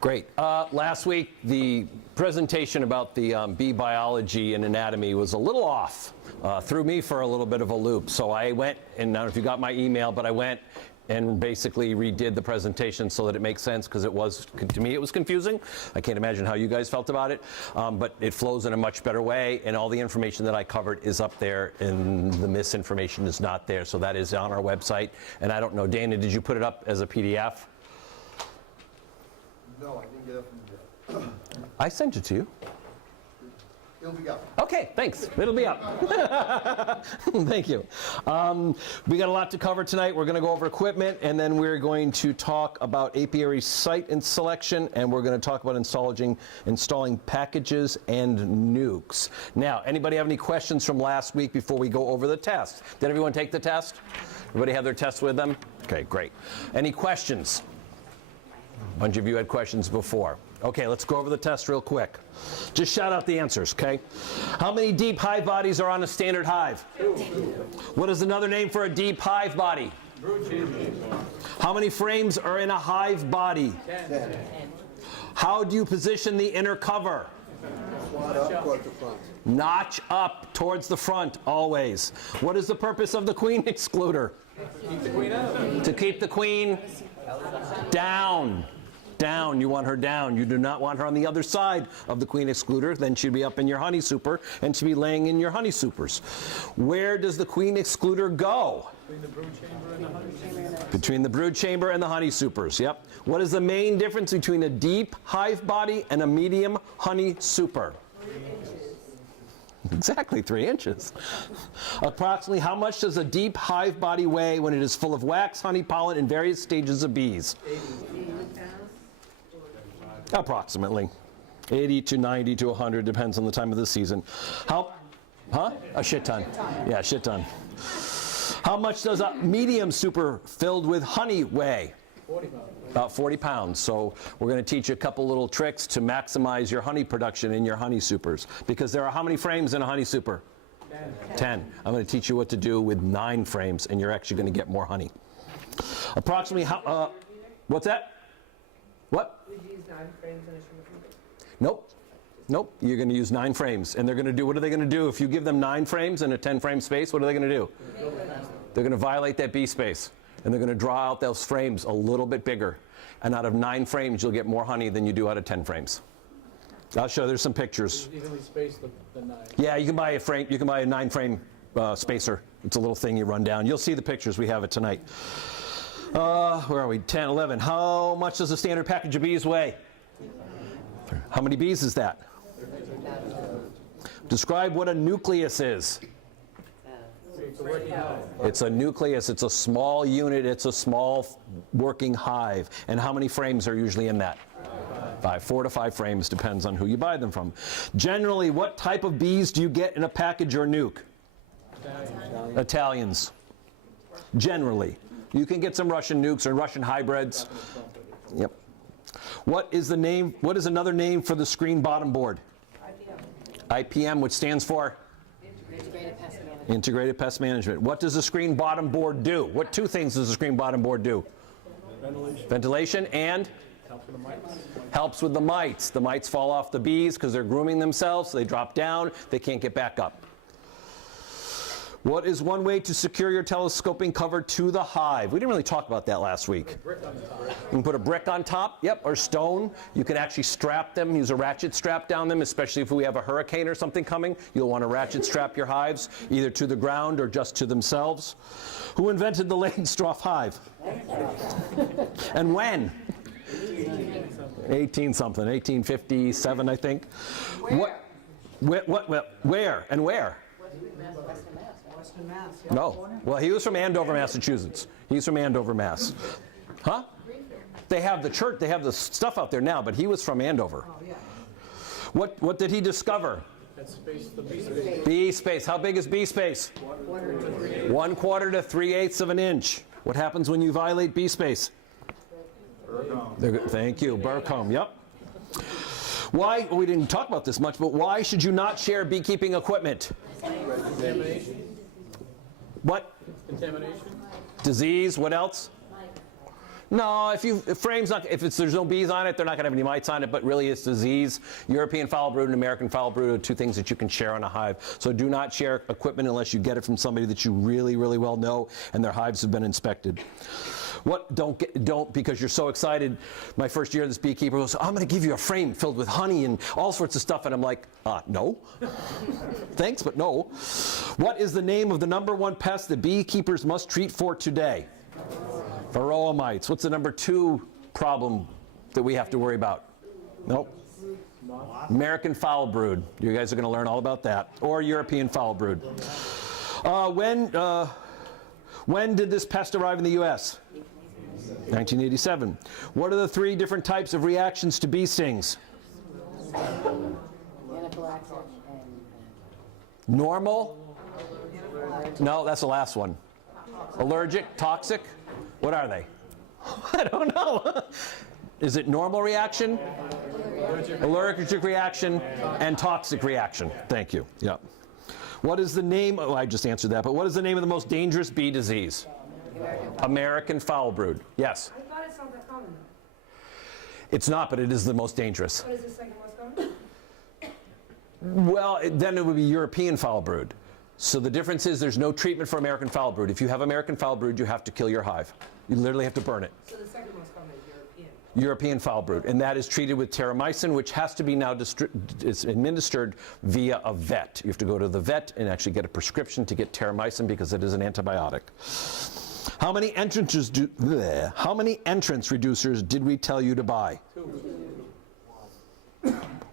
Great. Last week, the presentation about the bee biology and anatomy was a little off. Threw me for a little bit of a loop. So I went, and I don't know if you got my email, but I went and basically redid the presentation so that it makes sense, because it was, to me, it was confusing. I can't imagine how you guys felt about it, but it flows in a much better way, and all the information that I covered is up there, and the misinformation is not there. So that is on our website. And I don't know, Dana, did you put it up as a PDF? No, I didn't get it from you. I sent it to you. It'll be up. Okay, thanks. It'll be up. Thank you. We got a lot to cover tonight. We're going to go over equipment, and then we're going to talk about apiary site and selection, and we're going to talk about installing packages and nukes. Now, anybody have any questions from last week before we go over the test? Did everyone take the test? Everybody have their test with them? Okay, great. Any questions? A bunch of you had questions before. Okay, let's go over the test real quick. Just shout out the answers, okay? How many deep hive bodies are on a standard hive? 2. What is another name for a deep hive body? Brood chamber. How many frames are in a hive body? 10. How do you position the inner cover? Notch up towards the front, always. What is the purpose of the queen excluder? Keep the queen out. To keep the queen down. Down, you want her down. You do not want her on the other side of the queen excluder. Then she'd be up in your honey super, and she'd be laying in your honey supers. Where does the queen excluder go? Between the brood chamber and the honey super. Between the brood chamber and the honey supers, yep. What is the main difference between a deep hive body and a medium honey super? 3 inches. Exactly, 3 inches. Approximately how much does a deep hive body weigh when it is full of wax, honey, pollen, and various stages of bees? 80 pounds. Approximately 80 to 90 to 100, depends on the time of the season. A shit ton. Yeah, shit ton. How much does a medium super filled with honey weigh? 40 pounds. About 40 pounds. So we're going to teach you a couple little tricks to maximize your honey production in your honey supers. Because there are how many frames in a honey super? 10. I'm going to teach you what to do with 9 frames, and you're actually going to get more honey. Approximately how, what's that? What? Would you use 9 frames in a sugar? Nope. Nope. You're going to use 9 frames. And they're going to do, what are they going to do? If you give them 9 frames in a 10-frame space, what are they going to do? They're going to violate that bee space. And they're going to draw out those frames a little bit bigger. And out of 9 frames, you'll get more honey than you do out of 10 frames. I'll show you. There's some pictures. Evenly spaced the 9. Yeah, you can buy a frame. You can buy a 9-frame spacer. It's a little thing you run down. You'll see the pictures. We have it tonight. Where are we? 10, 11. How much does a standard package of bees weigh? How many bees is that? Describe what a nucleus is. It's a nucleus. It's a small unit. It's a small working hive. And how many frames are usually in that? 5. 4 to 5 frames, depends on who you buy them from. Generally, what type of bees do you get in a package or nuke? Italians. Generally. You can get some Russian nukes or Russian hybrids. Yep. What is another name for the screen bottom board? IPM. IPM, which stands for? Integrated Pest Management. Integrated Pest Management. What does the screen bottom board do? What 2 things does the screen bottom board do? Ventilation and? Helps with the mites. Helps with the mites. The mites fall off the bees because they're grooming themselves, so they drop down, they can't get back up. What is one way to secure your telescoping cover to the hive? We didn't really talk about that last week. You can put a brick on top, yep, or stone. You can actually strap them, use a ratchet strap down them, especially if we have a hurricane or something coming. You'll want to ratchet strap your hives, either to the ground or just to themselves. Who invented the Leidensdorf hive? And when? 18-something, 1857, I think. Where and where? No. Well, he was from Andover, Massachusetts. He's from Andover, Mass. Huh? They have the church, they have the stuff out there now, but he was from Andover. Oh, yeah. What did he discover? That space, the bee space. Bee space. How big is bee space? 1/4 to 3/8 of an inch. What happens when you violate bee space? Thank you. Burcombe. Yep. Why? We didn't talk about this much, but why should you not share beekeeping equipment? Contamination. What? Contamination. Disease. What else? No, if there's no bees on it, they're not going to have any mites on it, but really it's disease. European foul brood and American foul brood are two things that you can share on a hive. So do not share equipment unless you get it from somebody that you really, really well know and their hives have been inspected. Don't, because you're so excited. My first year, this beekeeper goes, I'm going to give you a frame filled with honey and all sorts of stuff. And I'm like, no. Thanks, but no. What is the name of the #1 pest that beekeepers must treat for today? Varroa mites. What's the #2 problem that we have to worry about? Nope. American foul brood. You guys are going to learn all about that. Or European foul brood. When did this pest arrive in the U.S.? 1987. What are the 3 different types of reactions to bee stings? Anaphylactic and Normal? No, that's the last one. Allergic, toxic? What are they? I don't know. Is it normal reaction? Allergic reaction and toxic reaction. Thank you. Yeah. What is the name? Oh, I just answered that. But what is the name of the most dangerous bee disease? American foul brood. Yes. I thought it's not that common. It's not, but it is the most dangerous. What is the second most common? Well, then it would be European foul brood. So the difference is there's no treatment for American foul brood. If you have American foul brood, you have to kill your hive. You literally have to burn it. So the second most common is European. European foul brood, and that is treated with terramycin, which has to be now it's administered via a vet. You have to go to the vet and actually get a prescription to get terramycin because it is an antibiotic. How many entrance reducers did we tell you to buy? 2.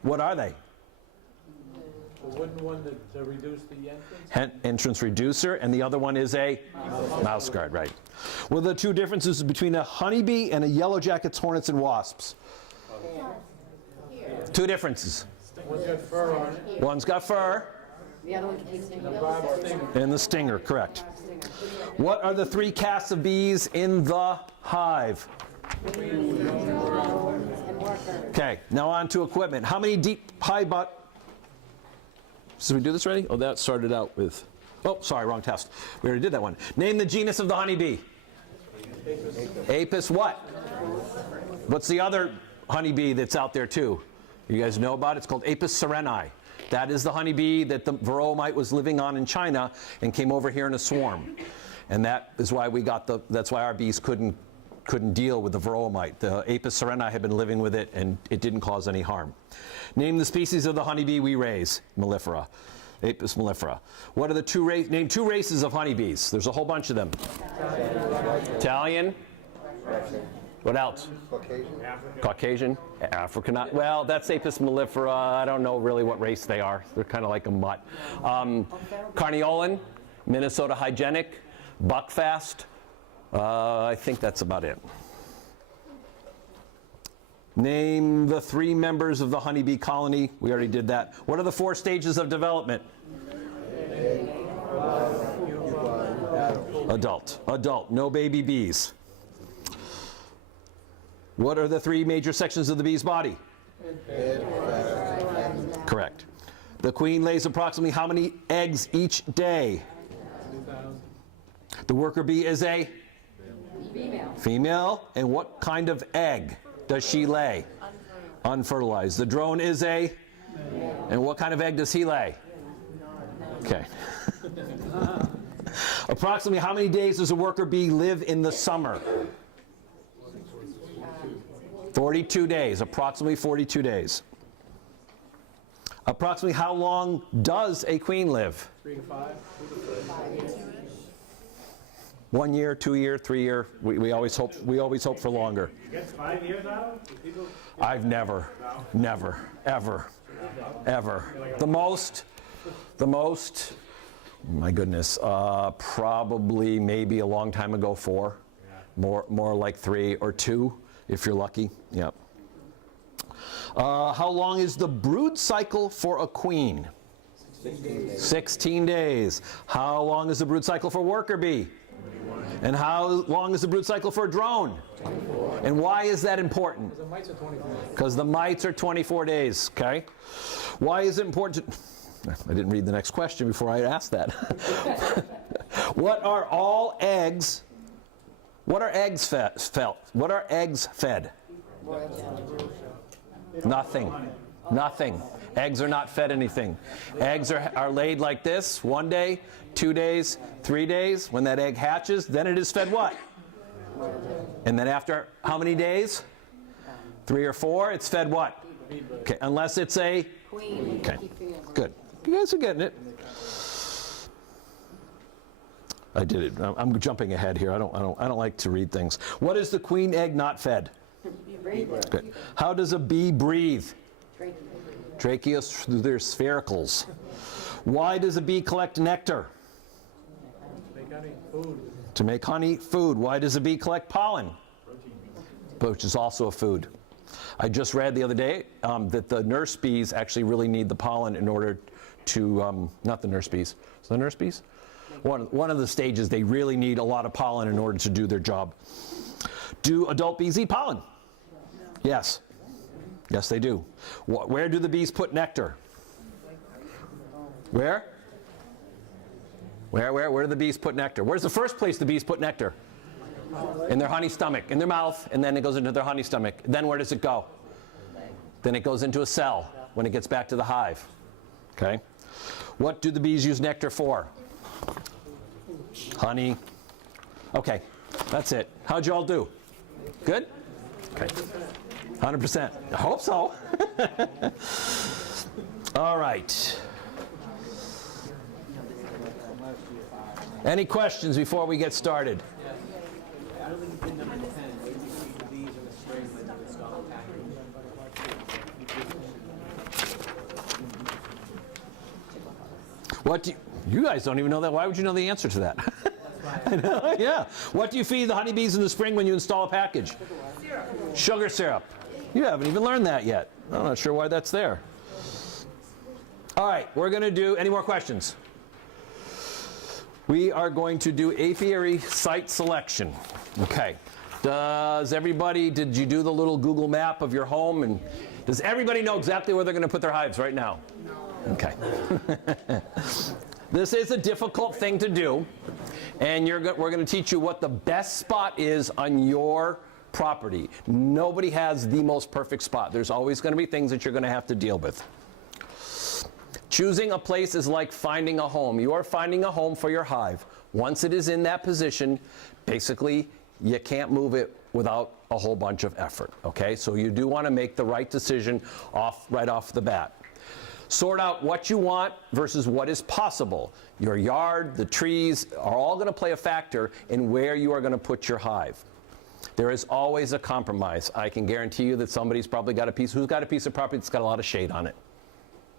What are they? The wooden one to reduce the entrance? Entrance reducer, and the other one is a mouse guard, right. What are the 2 differences between a honeybee and a yellow jackets, hornets, and wasps? 2 differences. One's got fur on it. One's got fur, the other one can be single. Barbed stinger. and the stinger, correct. What are the 3 castes of bees in the hive? And worker. Okay, now on to equipment. How many deep high butt? Did we do this already? Oh, that started out with, oh, sorry, wrong test. We already did that one. Name the genus of the honeybee. Apis what? What's the other honeybee that's out there too? You guys know about it? It's called Apis cereni. That is the honeybee that the varroa mite was living on in China and came over here in a swarm. And that is why that's why our bees couldn't deal with the varroa mite. The Apis cereni had been living with it and it didn't cause any harm. Name the species of the honeybee we raise. Mellifera. Apis mellifera. What are the name 2 races of honeybees? There's a whole bunch of them. Italian. What else? Caucasian. African. Well, that's Apis mellifera. I don't know really what race they are. They're kind of like a mutt. Carniolan, Minnesota hygienic, buckfast. I think that's about it. Name the 3 members of the honeybee colony. We already did that. What are the 4 stages of development? Adult. No baby bees. What are the 3 major sections of the bee's body? Correct. The queen lays approximately how many eggs each day? 2,000. The worker bee is a female. And what kind of egg does she lay? Unfertilized. The drone is a and what kind of egg does he lay? Okay. Approximately how many days does a worker bee live in the summer? 42 days. Approximately 42 days. Approximately how long does a queen live? 3 to 5. 1 year, 2 year, 3 year. We always hope for longer. You get 5 years out of it? People... I've never, ever. The most, my goodness, probably maybe a long time ago 4. More like 3 or 2 if you're lucky. Yep. How long is the brood cycle for a queen? 16 days. How long is the brood cycle for worker bee? And how long is the brood cycle for a drone? 24. And why is that important? The mites are 24. Because the mites are 24 days, okay? Why is it important to... I didn't read the next question before I asked that. What are all eggs What are eggs fed? What are eggs fed? Nothing. Nothing. Eggs are not fed anything. Eggs are laid like this, 1 day, 2 days, 3 days. When that egg hatches, then it is fed what? And then after how many days? 3 or 4, it's fed what? Okay, unless it's a Queen. okay. Good. You guys are getting it. I did it. I'm jumping ahead here. I don't like to read things. What is the queen egg not fed? Good. How does a bee breathe? Tracheus through their sphericals. Why does a bee collect nectar? Make honey, food. To make honey, food. Why does a bee collect pollen? Which is also a food. I just read the other day that the nurse bees actually really need the pollen in order to, not the nurse bees. Is the nurse bees? One of the stages, they really need a lot of pollen in order to do their job. Do adult bees eat pollen? Yes. Yes, they do. Where do the bees put nectar? Where? Where do the bees put nectar? Where's the first place the bees put nectar? In their honey stomach, in their mouth, and then it goes into their honey stomach. Then where does it go? Then it goes into a cell when it gets back to the hive. Okay? What do the bees use nectar for? Honey. Okay, that's it. How'd you all do? Good? Okay. 100%. I hope so. All right. Any questions before we get started? I don't think it's been number 10. Where do you keep the bees in the spring when you install a package? What do you guys don't even know that? Why would you know the answer to that? I know, yeah. What do you feed the honeybees in the spring when you install a package? Syrup. Sugar syrup. You haven't even learned that yet. I'm not sure why that's there. All right, we're going to do, any more questions? We are going to do apiary site selection. Okay. Did you do the little Google map of your home? And does everybody know exactly where they're going to put their hives right now? No. Okay. This is a difficult thing to do, and we're going to teach you what the best spot is on your property. Nobody has the most perfect spot. There's always going to be things that you're going to have to deal with. Choosing a place is like finding a home. You are finding a home for your hive. Once it is in that position, basically, you can't move it without a whole bunch of effort, okay? So you do want to make the right decision right off the bat. Sort out what you want versus what is possible. Your yard, the trees are all going to play a factor in where you are going to put your hive. There is always a compromise. I can guarantee you that somebody's probably got who's got a piece of property that's got a lot of shade on it.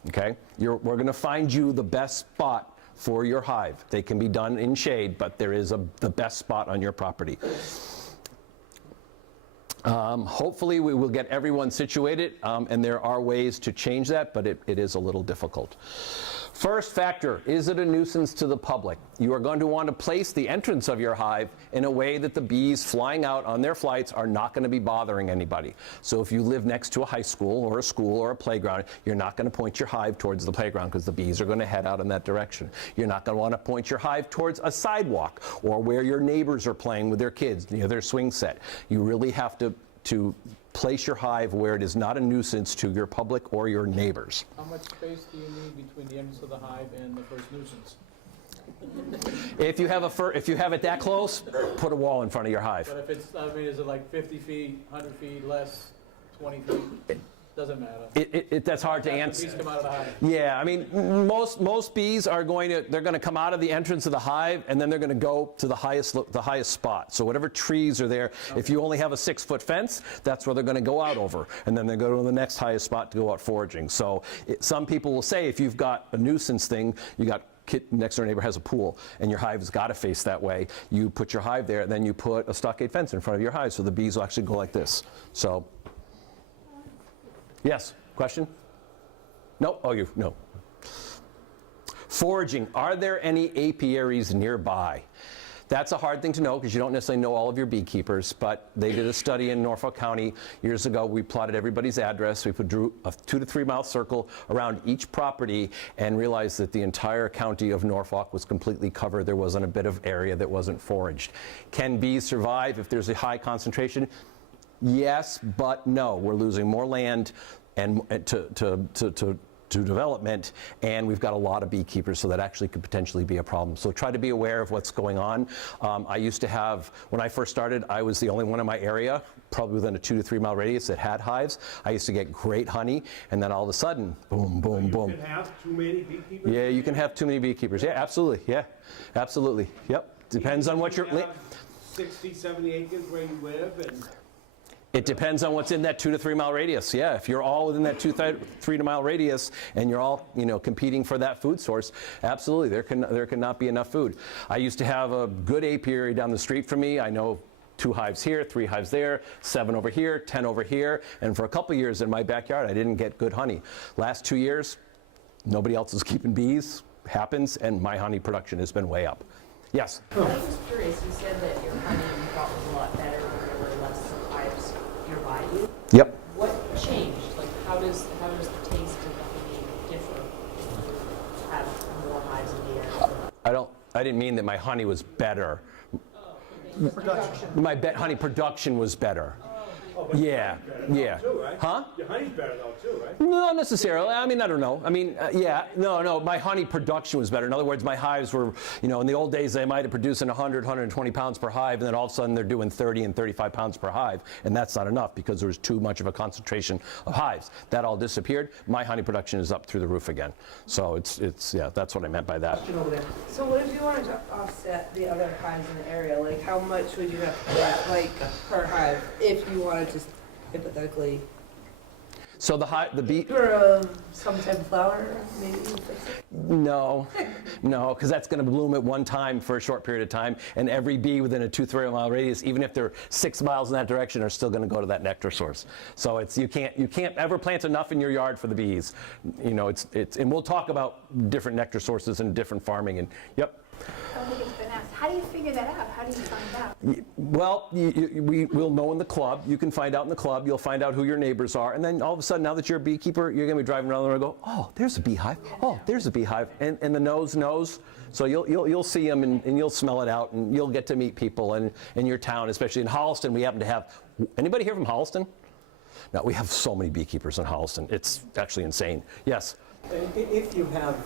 Okay? We're going to find you the best spot for your hive. They can be done in shade, but there is the best spot on your property. Hopefully we will get everyone situated, and there are ways to change that, but it is a little difficult. First factor, is it a nuisance to the public? You are going to want to place the entrance of your hive in a way that the bees flying out on their flights are not going to be bothering anybody. So if you live next to a high school or a playground, you're not going to point your hive towards the playground because the bees are going to head out in that direction. You're not going to want to point your hive towards a sidewalk or where your neighbors are playing with their kids near their swing set. You really have to place your hive where it is not a nuisance to your public or your neighbors. How much space do you need between the entrance of the hive and the first nuisance? If you have it that close, put a wall in front of your hive. But if it's, is it like 50 feet, 100 feet, less, 20 feet? Doesn't matter. That's hard to The answer. bees come out of the hive. Yeah, I mean, most bees they're going to come out of the entrance of the hive, and then they're going to go to the highest spot. So whatever trees are there, okay. If you only have a 6-foot fence, that's where they're going to go out over, and then they go to the next highest spot to go out foraging. So some people will say if you've got a nuisance thing, you got next door neighbor has a pool, and your hive has got to face that way. You put your hive there, and then you put a stockade fence in front of your hive, so the bees will actually go like this. So. Yes, question? No? Oh, no. Foraging. Are there any apiaries nearby? That's a hard thing to know because you don't necessarily know all of your beekeepers, but they did a study in Norfolk County years ago. We plotted everybody's address. We drew a 2 to 3 mile circle around each property and realized that the entire county of Norfolk was completely covered. There wasn't a bit of area that wasn't foraged. Can bees survive if there's a high concentration? Yes, but no. We're losing more land and to development, and we've got a lot of beekeepers, so that actually could potentially be a problem. So try to be aware of what's going on. I used to have, when I first started, I was the only one in my area, probably within a 2 to 3 mile radius, that had hives. I used to get great honey, and then all of a sudden, boom, boom, boom. You can have too many beekeepers? Yeah, you can have too many beekeepers. Yeah, absolutely. Yeah, absolutely. Yep. Depends on what You you're. have 60, 70 acres where you live, and It depends on what's in that 2 to 3 mile radius. Yeah, if you're all within that 2 to 3 mile radius and you're all, competing for that food source, absolutely, there cannot be enough food. I used to have a good apiary down the street from me. I know 2 hives here, 3 hives there, 7 over here, 10 over here, and for a couple years in my backyard, I didn't get good honey. Last 2 years, nobody else is keeping bees. Happens, and my honey production has been way up. Yes. I was just curious, you said that your honey you thought was a lot better when there were less hives nearby you. Yep. What changed? Like, how does the taste of the honey differ when you have more hives in the area? I didn't mean that my honey was better. My honey production was better. Yeah, yeah. too, right? Huh? Your honey's better though too, right? Not necessarily. I mean, I don't know. I mean, no. My honey production was better. In other words, my hives were, in the old days, they might have producing 100, 120 pounds per hive, and then all of a sudden they're doing 30 and 35 pounds per hive, and that's not enough because there was too much of a concentration of hives. That all disappeared. My honey production is up through the roof again. So it's that's what I meant by that. So what if you wanted to offset the other hives in the area? Like, how much would you have to put, like, per hive if you wanted to hypothetically So the bee. grow some type of flower, maybe? No, because that's going to bloom at one time for a short period of time, and every bee within a 2 to 3 mile radius, even if they're 6 miles in that direction, are still going to go to that nectar source. So you can't ever plant enough in your yard for the bees. And we'll talk about different nectar sources and different farming. And yep. I don't think it's been asked. How do you figure that out? How do you find out? Well, we'll know in the club. You can find out in the club. You'll find out who your neighbors are. And then all of a sudden, now that you're a beekeeper, you're going to be driving around and go, oh, there's a beehive. Oh, there's a beehive. And the nose knows. So you'll see them and you'll smell it out. And you'll get to meet people in your town, especially in Holliston. We happen to have, anybody here from Holliston? No, we have so many beekeepers in Holliston. It's actually insane. Yes? If you have,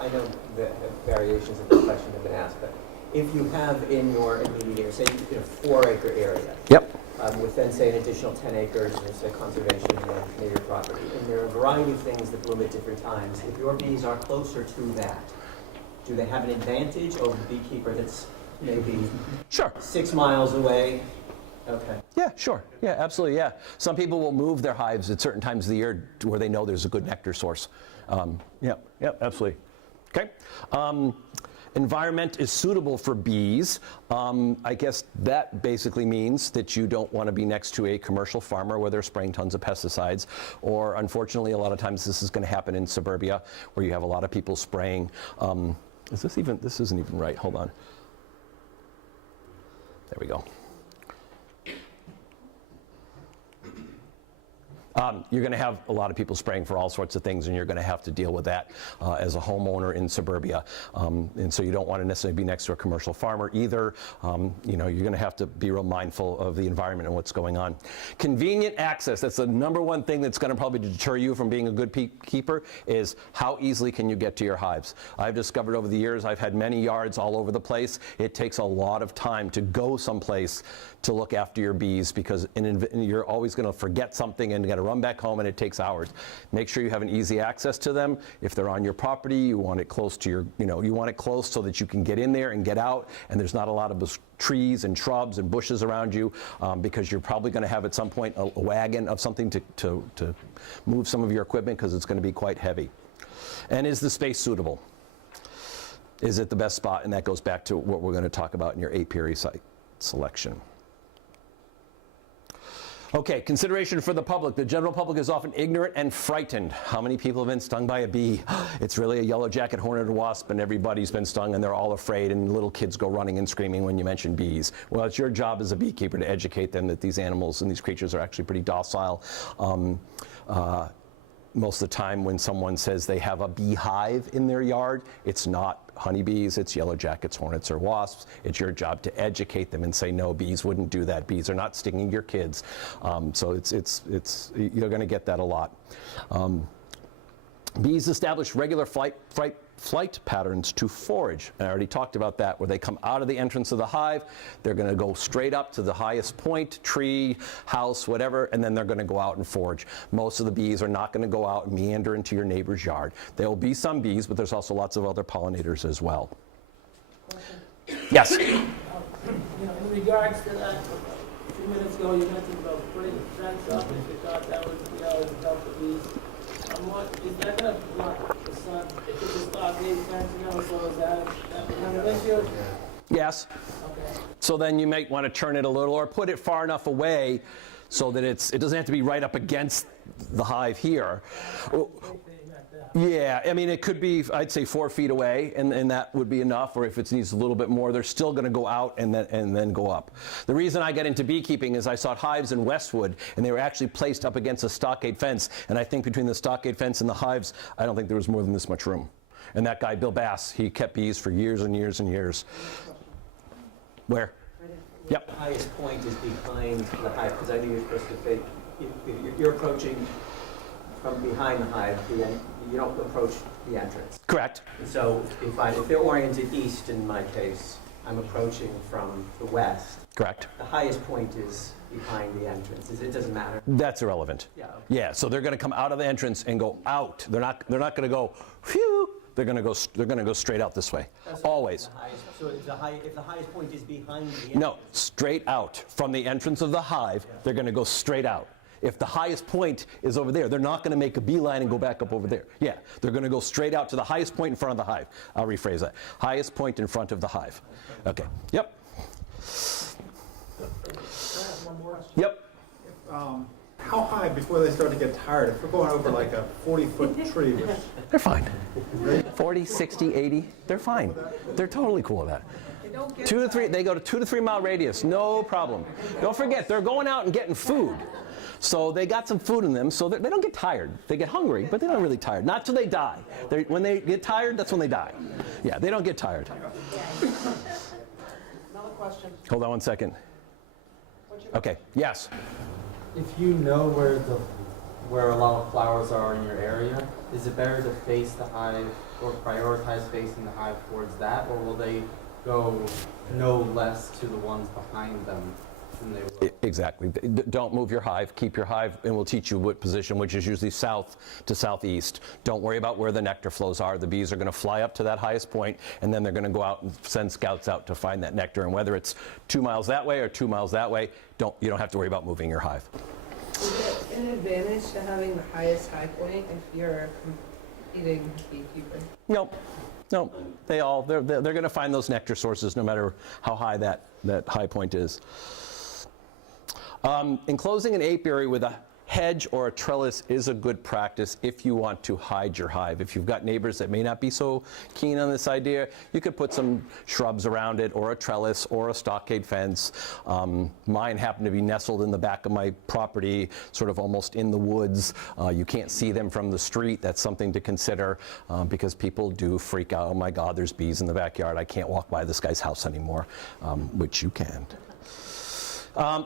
I know the variations of the question have been asked, but if you have in your immediate area, say in a 4-acre area, Yep. with then say an additional 10 acres, and say conservation near your property, and there are a variety of things that bloom at different times. If your bees are closer to that, do they have an advantage over the beekeeper that's maybe Sure. 6 miles away? Okay. Yeah, sure. Yeah, absolutely. Yeah. Some people will move their hives at certain times of the year to where they know there's a good nectar source. Yeah, absolutely. Okay. Environment is suitable for bees. I guess that basically means that you don't want to be next to a commercial farmer where they're spraying tons of pesticides, or unfortunately a lot of times this is going to happen in suburbia where you have a lot of people spraying. This isn't even right. Hold on. There we go. You're going to have a lot of people spraying for all sorts of things, and you're going to have to deal with that as a homeowner in suburbia. And so you don't want to necessarily be next to a commercial farmer either. You're going to have to be real mindful of the environment and what's going on. Convenient access, that's the number one thing that's going to probably deter you from being a good beekeeper, is how easily can you get to your hives. I've discovered over the years, I've had many yards all over the place. It takes a lot of time to go someplace to look after your bees, because you're always going to forget something and you got to run back home, and it takes hours. Make sure you have an easy access to them. If they're on your property, you want it close to your, you want it close so that you can get in there and get out, and there's not a lot of trees and shrubs and bushes around you, because you're probably going to have at some point a wagon of something to move some of your equipment, because it's going to be quite heavy. And is the space suitable? Is it the best spot? And that goes back to what we're going to talk about in your apiary site selection. Okay, consideration for the public. The general public is often ignorant and frightened. How many people have been stung by a bee? It's really a yellow jacket hornet or wasp, and everybody's been stung, and they're all afraid, and little kids go running and screaming when you mention bees. Well, it's your job as a beekeeper to educate them that these animals and these creatures are actually pretty docile. Most of the time when someone says they have a beehive in their yard, it's not honeybees, it's yellow jackets, hornets, or wasps. It's your job to educate them and say, no, bees wouldn't do that. Bees are not stinging your kids. So you're going to get that a lot. Bees establish regular flight patterns to forage. And I already talked about that, where they come out of the entrance of the hive, they're going to go straight up to the highest point, tree, house, whatever, and then they're going to go out and forage. Most of the bees are not going to go out and meander into your neighbor's yard. There will be some bees, but there's also lots of other pollinators as well. Yes? In regards to that, a few minutes ago, you mentioned about putting a fence up if you thought that would, help the bees. Is that going to block the sun? If it's a stockade fence, so is that an issue? Yes. Okay. So then you might want to turn it a little or put it far enough away so that it doesn't have to be right up against the hive here. Yeah, I mean, it could be, I'd say 4 feet away, and that would be enough, or if it needs a little bit more, they're still going to go out and then go up. The reason I got into beekeeping is I saw hives in Westwood, and they were actually placed up against a stockade fence, and I think between the stockade fence and the hives, I don't think there was more than this much room. And that guy, Bill Bass, he kept bees for years and years and years. Where? Yep. The highest point is behind the hive, because I know you're supposed to fake, you're approaching from behind the hive, you don't approach the entrance. Correct. And so if they're oriented east in my case, I'm approaching from the west. Correct. The highest point is behind the entrance. It doesn't matter. That's irrelevant. Yeah. Okay. Yeah, so they're going to come out of the entrance and go out. They're not going to go, phew. They're going to go straight out this way. Always. So if the highest point is behind the entrance. No, straight out. From the entrance of the hive, they're going to go straight out. If the highest point is over there, they're not going to make a beeline and go back up over there. Yeah, they're going to go straight out to the highest point in front of the hive. I'll rephrase that. Highest point in front of the hive. Okay. Yep. Yep. How high before they start to get tired? If we're going over like a 40-foot tree, which They're fine. 40, 60, 80, they're fine. They're totally cool with that. 2 to 3, they go to 2 to 3 mile radius, no problem. Don't forget, they're going out and getting food. So they got some food in them, so they don't get tired. They get hungry, but they're not really tired. Not till they die. When they get tired, that's when they die. Yeah, they don't get tired. Another question. Hold on one second. Okay, yes. If you know where a lot of flowers are in your area, is it better to face the hive or prioritize facing the hive towards that, or will they go no less to the ones behind them than they will? Exactly. Don't move your hive. Keep your hive, and we'll teach you what position, which is usually south to southeast. Don't worry about where the nectar flows are. The bees are going to fly up to that highest point, and then they're going to go out and send scouts out to find that nectar. And whether it's 2 miles that way or 2 miles that way, you don't have to worry about moving your hive. Is it an advantage to having the highest high point if you're a competing beekeeper? No. They're going to find those nectar sources no matter how high that high point is. Enclosing an apiary with a hedge or a trellis is a good practice if you want to hide your hive. If you've got neighbors that may not be so keen on this idea, you could put some shrubs around it, or a trellis, or a stockade fence. Mine happen to be nestled in the back of my property, sort of almost in the woods. You can't see them from the street. That's something to consider, because people do freak out. Oh my God, there's bees in the backyard. I can't walk by this guy's house anymore, which you can.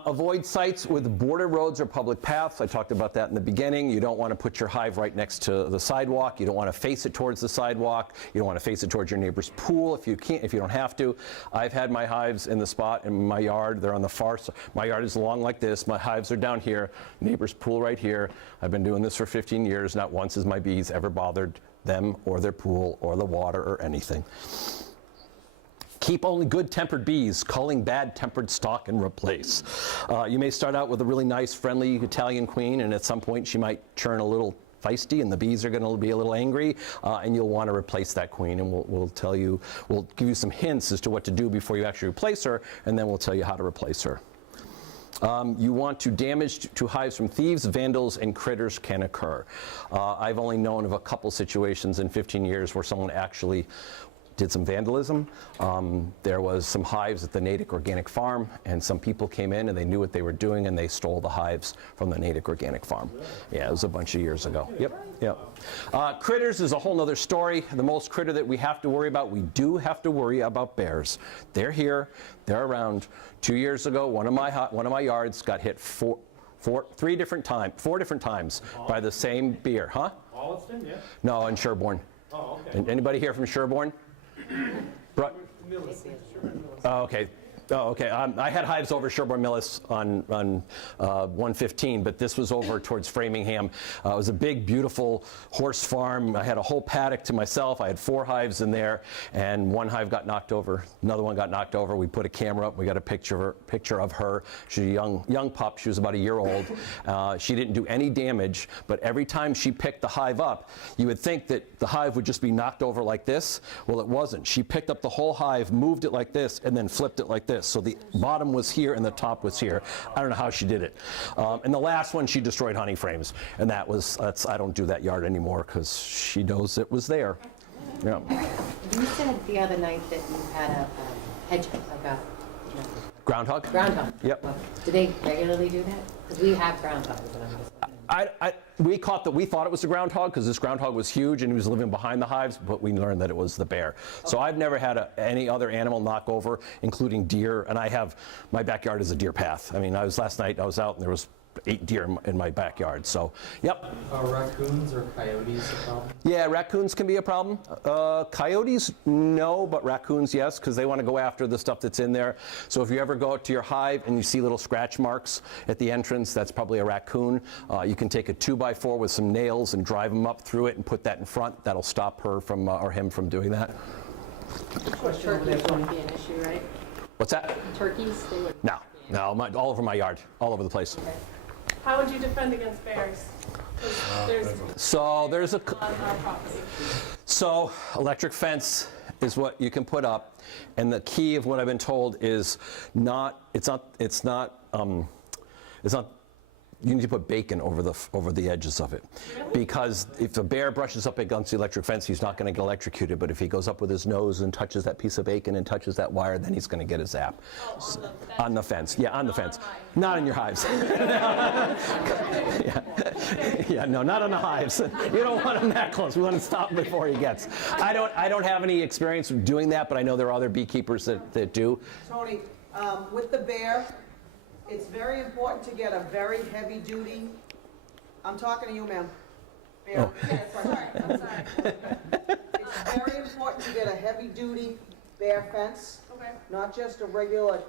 Avoid sites with border roads or public paths. I talked about that in the beginning. You don't want to put your hive right next to the sidewalk. You don't want to face it towards the sidewalk. You don't want to face it towards your neighbor's pool if you don't have to. I've had my hives in the spot in my yard. They're on the far side. My yard is long like this. My hives are down here. Neighbor's pool right here. I've been doing this for 15 years. Not once has my bees ever bothered them or their pool or the water or anything. Keep only good-tempered bees, culling bad-tempered stock and replace. You may start out with a really nice, friendly Italian queen, and at some point she might turn a little feisty, and the bees are going to be a little angry, and you'll want to replace that queen. And we'll give you some hints as to what to do before you actually replace her, and then we'll tell you how to replace her. You want to damage to hives from thieves, vandals, and critters can occur. I've only known of a couple situations in 15 years where someone actually did some vandalism. There was some hives at the Natick Organic Farm, and some people came in and they knew what they were doing, and they stole the hives from the Natick Organic Farm. Yeah, it was a bunch of years ago. Yep. Critters is a whole nother story. The most critter that we have to worry about, we do have to worry about bears. They're here, they're around. 2 years ago, one of my yards got hit four different times by the same deer. Huh? Holliston, yeah? No, in Sherborne. Oh, okay. Anybody here from Sherborne? Oh, okay. I had hives over Sherborne Millis on 115, but this was over towards Framingham. It was a big, beautiful horse farm. I had a whole paddock to myself. I had 4 hives in there, and one hive got knocked over. Another one got knocked over. We put a camera up. We got a picture of her. She's a young pup. She was about a year old. She didn't do any damage, but every time she picked the hive up, you would think that the hive would just be knocked over like this. Well, it wasn't. She picked up the whole hive, moved it like this, and then flipped it like this. So the bottom was here and the top was here. I don't know how she did it. And the last one, she destroyed honey frames. And I don't do that yard anymore because she knows it was there. Yeah. You said the other night that you had a hedgehog, like a Groundhog? groundhog. Yep. Well, do they regularly do that? Because we have groundhogs, and I'm just wondering. We thought it was the groundhog because this groundhog was huge and he was living behind the hives, but we learned that it was the bear. So I've never had any other animal knock over, including deer, and my backyard is a deer path. I mean, last night I was out and there was 8 deer in my backyard, so, yep. Are raccoons or coyotes a problem? Yeah, raccoons can be a problem. Coyotes, no, but raccoons, yes, because they want to go after the stuff that's in there. So if you ever go out to your hive and you see little scratch marks at the entrance, that's probably a raccoon. You can take a 2x4 with some nails and drive them up through it and put that in front. That'll stop her from, or him from doing that. Turkeys wouldn't be an issue, right? What's that? Turkeys, they would. No, all over my yard, all over the place. Okay. How would you defend against bears? There's on our property. So electric fence is what you can put up, and the key of what I've been told is it's not you need to put bacon over the edges of it. Really? Because if a bear brushes up against the electric fence, he's not going to get electrocuted, but if he goes up with his nose and touches that piece of bacon and touches that wire, then he's going to get a zap. On the fence. Yeah, on the fence. Not in your hives. Yeah, no, not on the hives. You don't want him that close. We want to stop him before he gets. I don't have any experience with doing that, but I know there are other beekeepers that do. Tony, with the bear, it's very important to get a very heavy duty. I'm talking to you, ma'am. Bear. I'm sorry. It's very important to get a heavy duty bear fence, not just a regular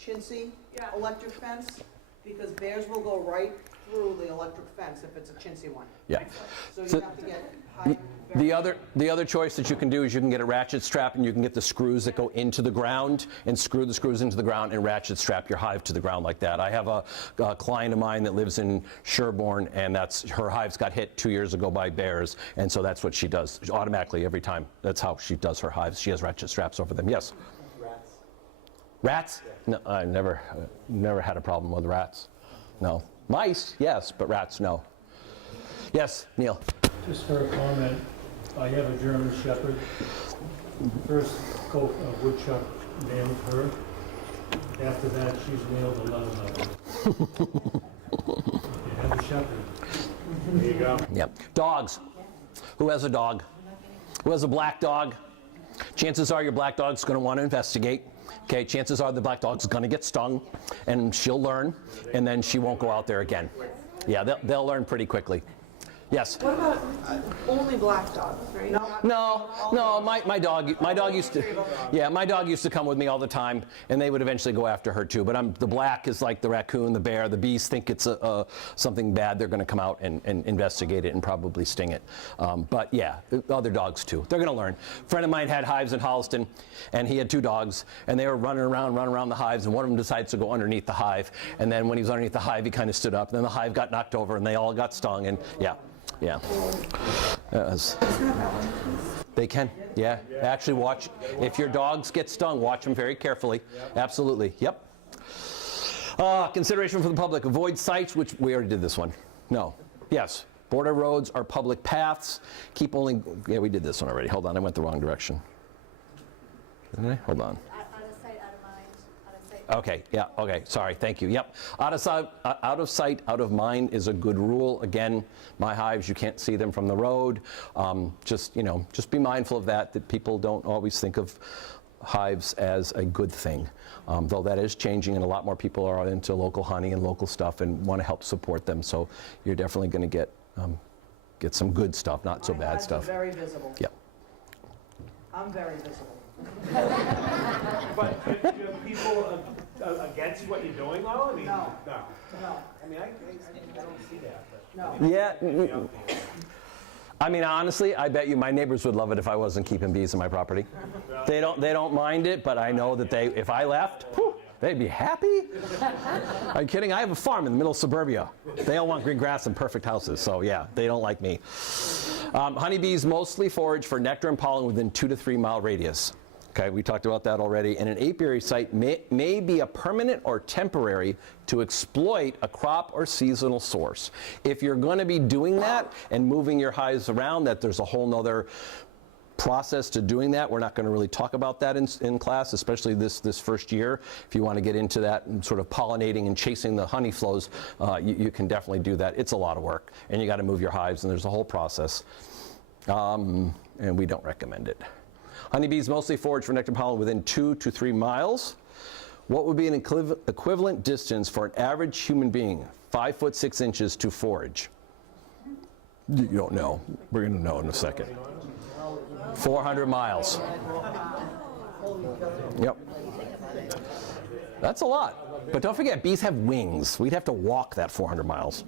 chintzy electric fence, because bears will go right through the electric fence if it's a chintzy one. Yeah. So you have to get high. The other choice that you can do is you can get a ratchet strap, and you can get the screws that go into the ground and screw the screws into the ground and ratchet strap your hive to the ground like that. I have a client of mine that lives in Sherborne, and her hives got hit 2 years ago by bears, and so that's what she does automatically every time. That's how she does her hives. She has ratchet straps over them. Yes. Rats. Rats? No, I never had a problem with rats. No. Mice, yes, but rats, no. Yes, Neil. Just for a comment, I have a German Shepherd. First coat of woodchuck nailed her. After that, she's nailed 11 of them. You have a shepherd. There you go. Yep. Dogs. Who has a dog? Who has a black dog? Chances are your black dog's going to want to investigate. Okay, chances are the black dog's going to get stung, and she'll learn, and then she won't go out there again. Yeah, they'll learn pretty quickly. Yes. What about only black dogs, right? No. My dog used to come with me all the time, and they would eventually go after her too. But the black is like the raccoon, the bear, the bees think it's something bad. They're going to come out and investigate it and probably sting it. But yeah, other dogs too. They're going to learn. A friend of mine had hives in Holliston, and he had 2 dogs, and they were running around the hives, and one of them decides to go underneath the hive. And then when he was underneath the hive, he kind of stood up, and then the hive got knocked over, and they all got stung, and yeah. They can, yeah. Actually watch, if your dogs get stung, watch them very carefully. Absolutely, yep. Consideration for the public, avoid sites, which we already did this one. No. Yes. Border roads are public paths. Keep only, yeah, we did this one already. Hold on, I went the wrong direction. Didn't I? Hold on. Out of sight, out of mind, out of sight. Okay, yeah, okay, sorry, thank you. Yep. Out of sight, out of mind is a good rule. Again, my hives, you can't see them from the road. Just be mindful of that people don't always think of hives as a good thing. Though that is changing, and a lot more people are into local honey and local stuff and want to help support them. So you're definitely going to get some good stuff, not so My bad hives are stuff. very visible. Yep. I'm very visible. But do people against what you're doing though? I mean, No. No. No, I mean, I don't see that. But no. Yeah. I mean, honestly, I bet you my neighbors would love it if I wasn't keeping bees in my property. They don't mind it, but I know that if I left, whew, they'd be happy. Are you kidding? I have a farm in the middle of suburbia. They all want green grass and perfect houses, so yeah, they don't like me. Honeybees mostly forage for nectar and pollen within 2 to 3 mile radius. Okay, we talked about that already. And an apiary site may be a permanent or temporary to exploit a crop or seasonal source. If you're going to be doing that and moving your hives around, that there's a whole nother process to doing that. We're not going to really talk about that in class, especially this first year. If you want to get into that and sort of pollinating and chasing the honey flows, you can definitely do that. It's a lot of work, and you got to move your hives, and there's a whole process. And we don't recommend it. Honeybees mostly forage for nectar and pollen within 2 to 3 miles. What would be an equivalent distance for an average human being, 5 foot 6 inches, to forage? You don't know. We're going to know in a second. 400 miles. Yep. That's a lot. But don't forget, bees have wings. We'd have to walk that 400 miles.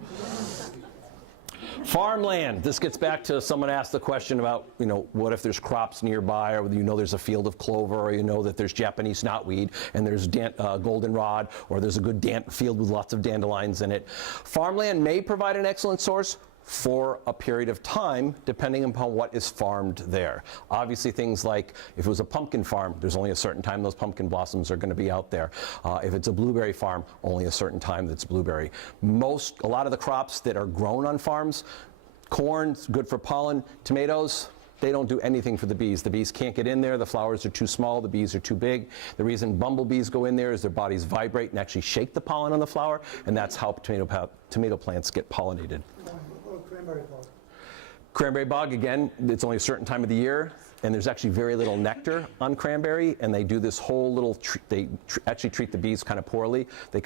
Farmland. This gets back to someone asked the question about, what if there's crops nearby, or there's a field of clover, or that there's Japanese knotweed and there's goldenrod, or there's a good field with lots of dandelions in it. Farmland may provide an excellent source for a period of time, depending upon what is farmed there. Obviously, things like if it was a pumpkin farm, there's only a certain time those pumpkin blossoms are going to be out there. If it's a blueberry farm, only a certain time that's blueberry. A lot of the crops that are grown on farms, corn's good for pollen, tomatoes, they don't do anything for the bees. The bees can't get in there. The flowers are too small. The bees are too big. The reason bumblebees go in there is their bodies vibrate and actually shake the pollen on the flower, and that's how tomato plants get pollinated. Cranberry bog. Cranberry bog, again, it's only a certain time of the year, and there's actually very little nectar on cranberry, and they do this whole little, they actually treat the bees kind of poorly. They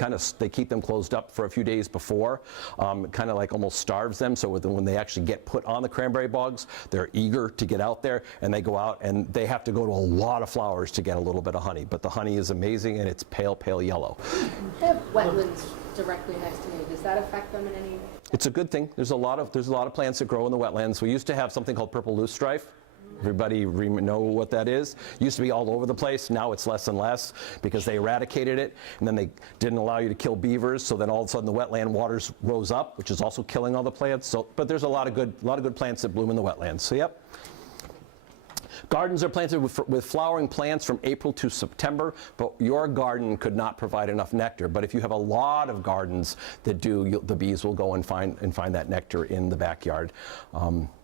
keep them closed up for a few days before, kind of like almost starves them, so when they actually get put on the cranberry bogs, they're eager to get out there, and they go out, and they have to go to a lot of flowers to get a little bit of honey, but the honey is amazing, and it's pale, pale yellow. They have wetlands directly next to me. Does that affect them in any? It's a good thing. There's a lot of plants that grow in the wetlands. We used to have something called purple loosestrife. Everybody know what that is? It used to be all over the place. Now it's less and less because they eradicated it, and then they didn't allow you to kill beavers. So then all of a sudden the wetland waters rose up, which is also killing all the plants. But there's a lot of good plants that bloom in the wetlands. So yep. Gardens are planted with flowering plants from April to September, but your garden could not provide enough nectar. But if you have a lot of gardens that do, the bees will go and find that nectar in the backyard.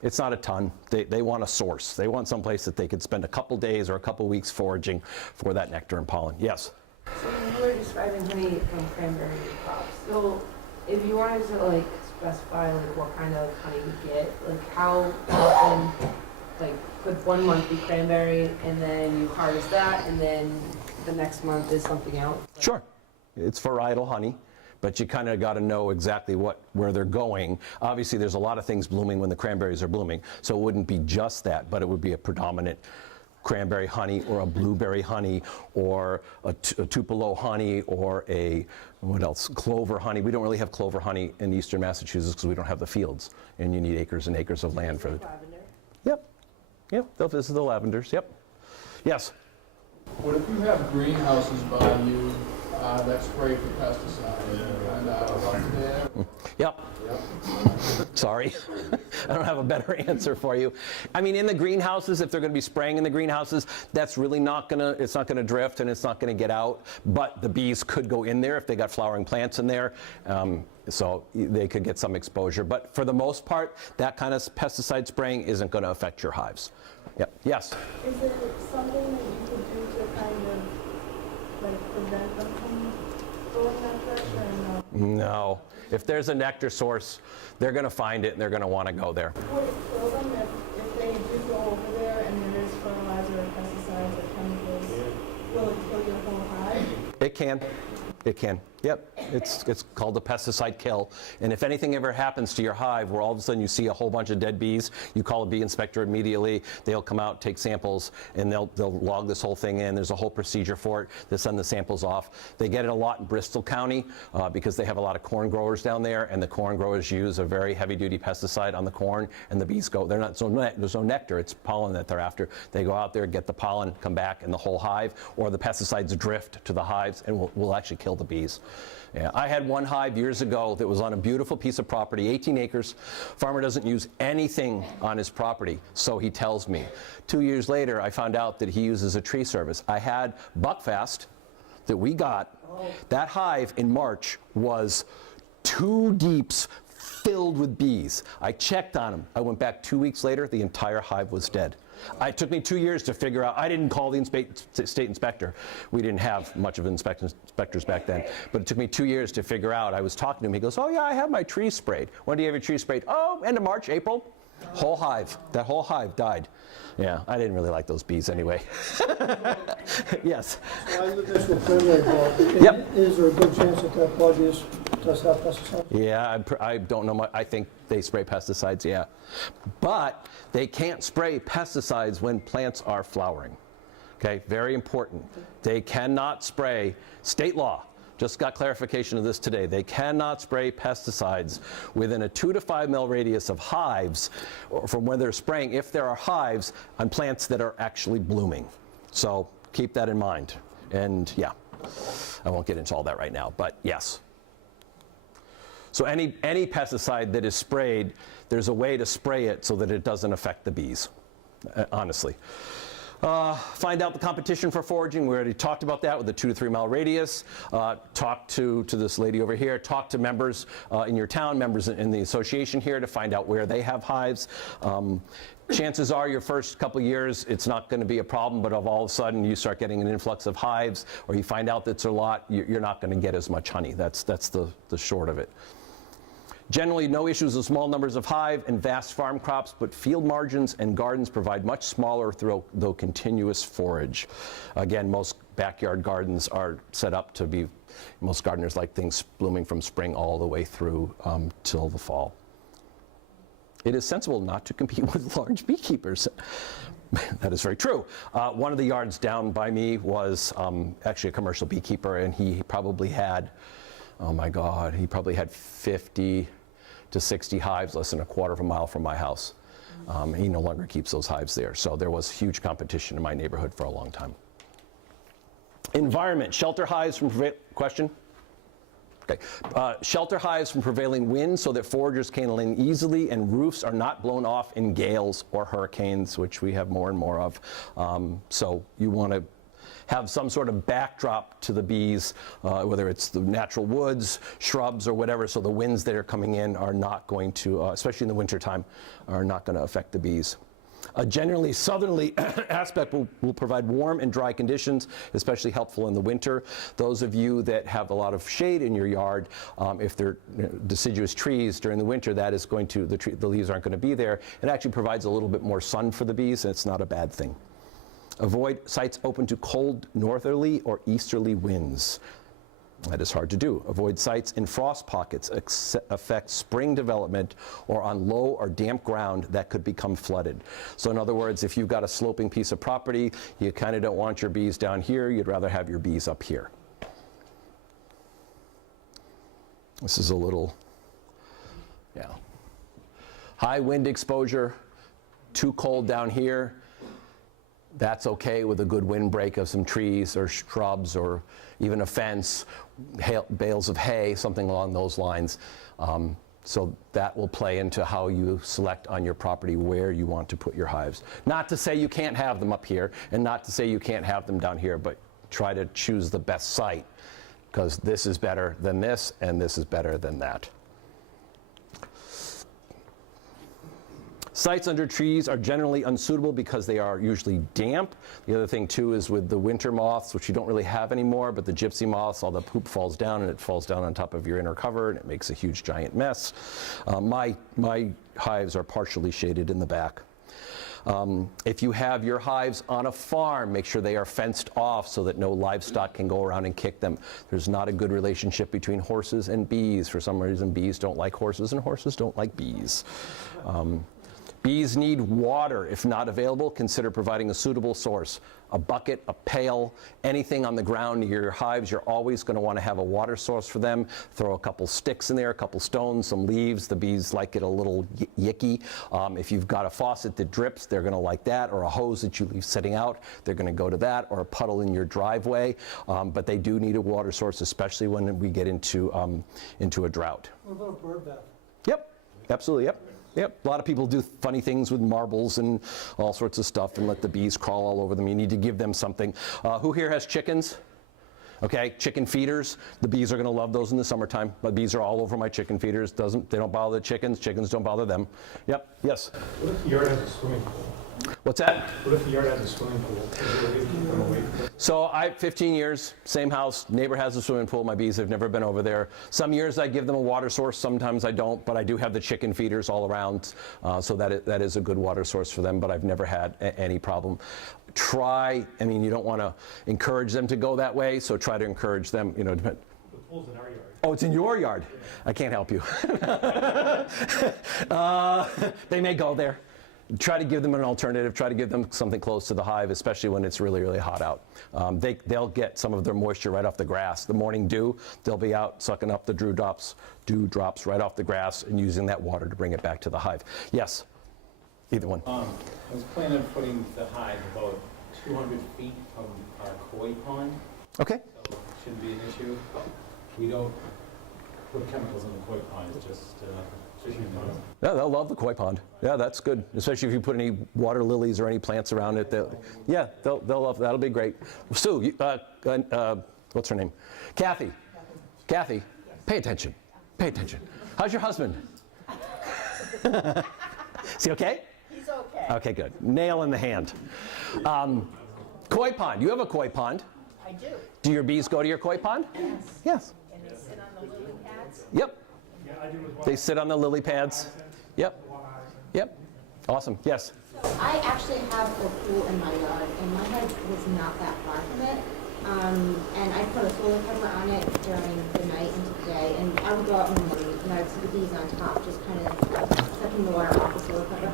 It's not a ton. They want a source. They want someplace that they could spend a couple days or a couple weeks foraging for that nectar and pollen. Yes? So you were describing honey from cranberry crops. So if you wanted to specify what kind of honey you get, how often, could 1 month be cranberry and then you harvest that and then the next month is something else? Sure. It's varietal honey, but you kind of got to know exactly where they're going. Obviously, there's a lot of things blooming when the cranberries are blooming, so it wouldn't be just that, but it would be a predominant cranberry honey or a blueberry honey or a Tupelo honey or clover honey. We don't really have clover honey in eastern Massachusetts because we don't have the fields, and you need acres and acres of land for it. Lavender? Yep, they'll visit the lavenders, yep. Yes? What if you have greenhouses by you that spray for pesticides, and up there. Yep. Sorry, I don't have a better answer for you. I mean, in the greenhouses, if they're going to be spraying in the greenhouses, that's really not going to, it's not going to drift and it's not going to get out, but the bees could go in there if they got flowering plants in there, so they could get some exposure. But for the most part, that kind of pesticide spraying isn't going to affect your hives. Yep. Yes? Is it something that you could do to kind of like prevent them from going that direction or no? No. If there's a nectar source, they're going to find it and they're going to want to go there. Would it kill them if they do go over there and there is fertilizer or pesticides or chemicals? Will it kill your whole hive? It can. It can. Yep. It's called a pesticide kill. And if anything ever happens to your hive where all of a sudden you see a whole bunch of dead bees, you call a bee inspector immediately. They'll come out, take samples, and they'll log this whole thing in. There's a whole procedure for it. They send the samples off. They get it a lot in Bristol County because they have a lot of corn growers down there, and the corn growers use a very heavy-duty pesticide on the corn, and the bees go. They're not. There's no nectar. It's pollen that they're after. They go out there, get the pollen, come back, and the whole hive, or the pesticides drift to the hives and will actually kill the bees. Yeah, I had one hive years ago that was on a beautiful piece of property, 18 acres. Farmer doesn't use anything on his property, so he tells me. 2 years later, I found out that he uses a tree service. I had Buckfast that we got. That hive in March was 2 deeps filled with bees. I checked on him. I went back 2 weeks later, the entire hive was dead. It took me 2 years to figure out. I didn't call the state inspector. We didn't have much of inspectors back then. But it took me 2 years to figure out. I was talking to him. He goes, "Oh yeah, I have my trees sprayed." "When do you have your trees sprayed?" "Oh, end of March, April." Whole hive. That whole hive died. Yeah, I didn't really like those bees anyway. Yes. So I live next to a cranberry bog. Yep. Is there a good chance that that bug does have pesticides? Yeah, I don't know much. I think they spray pesticides, yeah. But they can't spray pesticides when plants are flowering. Okay, very important. They cannot spray, state law, just got clarification of this today, they cannot spray pesticides within a 2 to 5 mile radius of hives or from where they're spraying if there are hives on plants that are actually blooming. So keep that in mind. And yeah, I won't get into all that right now, but yes. So any pesticide that is sprayed, there's a way to spray it so that it doesn't affect the bees, honestly. Find out the competition for foraging. We already talked about that with the 2 to 3 mile radius. Talk to this lady over here. Talk to members in your town, members in the association here to find out where they have hives. Chances are your first couple years it's not going to be a problem, but if all of a sudden you start getting an influx of hives or you find out that it's a lot, you're not going to get as much honey. That's the short of it. Generally, no issues with small numbers of hive and vast farm crops, but field margins and gardens provide much smaller, though continuous forage. Again, most backyard gardens are set up to be, most gardeners like things blooming from spring all the way through till the fall. It is sensible not to compete with large beekeepers. That is very true. One of the yards down by me was actually a commercial beekeeper, and he probably had, oh my God, he probably had 50 to 60 hives less than a quarter of a mile from my house. He no longer keeps those hives there. So there was huge competition in my neighborhood for a long time. Environment, shelter hives from question? Okay. Shelter hives from prevailing winds so that foragers can land easily and roofs are not blown off in gales or hurricanes, which we have more and more of. So you want to have some sort of backdrop to the bees, whether it's the natural woods, shrubs, or whatever, so the winds that are coming in are not going to, especially in the wintertime, are not going to affect the bees. A generally southerly aspect will provide warm and dry conditions, especially helpful in the winter. Those of you that have a lot of shade in your yard, if they're deciduous trees during the winter, that is going to, the leaves aren't going to be there. It actually provides a little bit more sun for the bees, and it's not a bad thing. Avoid sites open to cold northerly or easterly winds. That is hard to do. Avoid sites in frost pockets, affect spring development, or on low or damp ground that could become flooded. So in other words, if you've got a sloping piece of property, you kind of don't want your bees down here, you'd rather have your bees up here. This is a little, yeah. High wind exposure, too cold down here. That's okay with a good windbreak of some trees or shrubs or even a fence, bales of hay, something along those lines. So that will play into how you select on your property where you want to put your hives. Not to say you can't have them up here, and not to say you can't have them down here, but try to choose the best site, because this is better than this, and this is better than that. Sites under trees are generally unsuitable because they are usually damp. The other thing too is with the winter moths, which you don't really have anymore, but the gypsy moths, all the poop falls down and it falls down on top of your inner cover and it makes a huge giant mess. My hives are partially shaded in the back. If you have your hives on a farm, make sure they are fenced off so that no livestock can go around and kick them. There's not a good relationship between horses and bees. For some reason, bees don't like horses and horses don't like bees. Bees need water. If not available, consider providing a suitable source. A bucket, a pail, anything on the ground near your hives, you're always going to want to have a water source for them. Throw a couple sticks in there, a couple stones, some leaves. The bees like it a little yicky. If you've got a faucet that drips, they're going to like that, or a hose that you leave sitting out, they're going to go to that, or a puddle in your driveway. But they do need a water source, especially when we get into a drought. What about a bird bath? Yep, absolutely, yep. Yep, a lot of people do funny things with marbles and all sorts of stuff and let the bees crawl all over them. You need to give them something. Who here has chickens? Okay, chicken feeders. The bees are going to love those in the summertime. My bees are all over my chicken feeders. They don't bother the chickens. Chickens don't bother them. Yep, yes? What if the yard has a swimming pool? What's that? What if the yard has a swimming pool? Is there a way to keep them away from it? So 15 years, same house, neighbor has a swimming pool. My bees have never been over there. Some years I give them a water source, sometimes I don't, but I do have the chicken feeders all around, so that is a good water source for them, but I've never had any problem. I mean, you don't want to encourage them to go that way, so try to encourage them, you know. The pool's in our yard. Oh, it's in your yard. I can't help you. They may go there. Try to give them an alternative. Try to give them something close to the hive, especially when it's really, really hot out. They'll get some of their moisture right off the grass. The morning dew, they'll be out sucking up the dew drops right off the grass and using that water to bring it back to the hive. Yes? Either one. I was planning on putting the hive about 200 feet from our koi pond. Okay. So it shouldn't be an issue. We don't put chemicals in the koi pond, it's just fishing ponds. Yeah, they'll love the koi pond. Yeah, that's good. Especially if you put any water lilies or any plants around it. They'll love. That'll be great. Sue, what's her name? Kathy. Kathy, pay attention. Pay attention. How's your husband? Is he okay? He's okay. Okay, good. Nail in the hand. Koi pond. You have a koi pond. I do. Do your bees go to your koi pond? Yes. Yes. And they sit on the lily pads. Yep. They sit on the lily pads. Yep. Yep. Awesome. Yes. So I actually have a pool in my yard, and my hive was not that far from it. And I put a solar cover on it during the night into the day, and I would go out in the morning, and I would see the bees on top, just kind of sucking the water off the solar cover.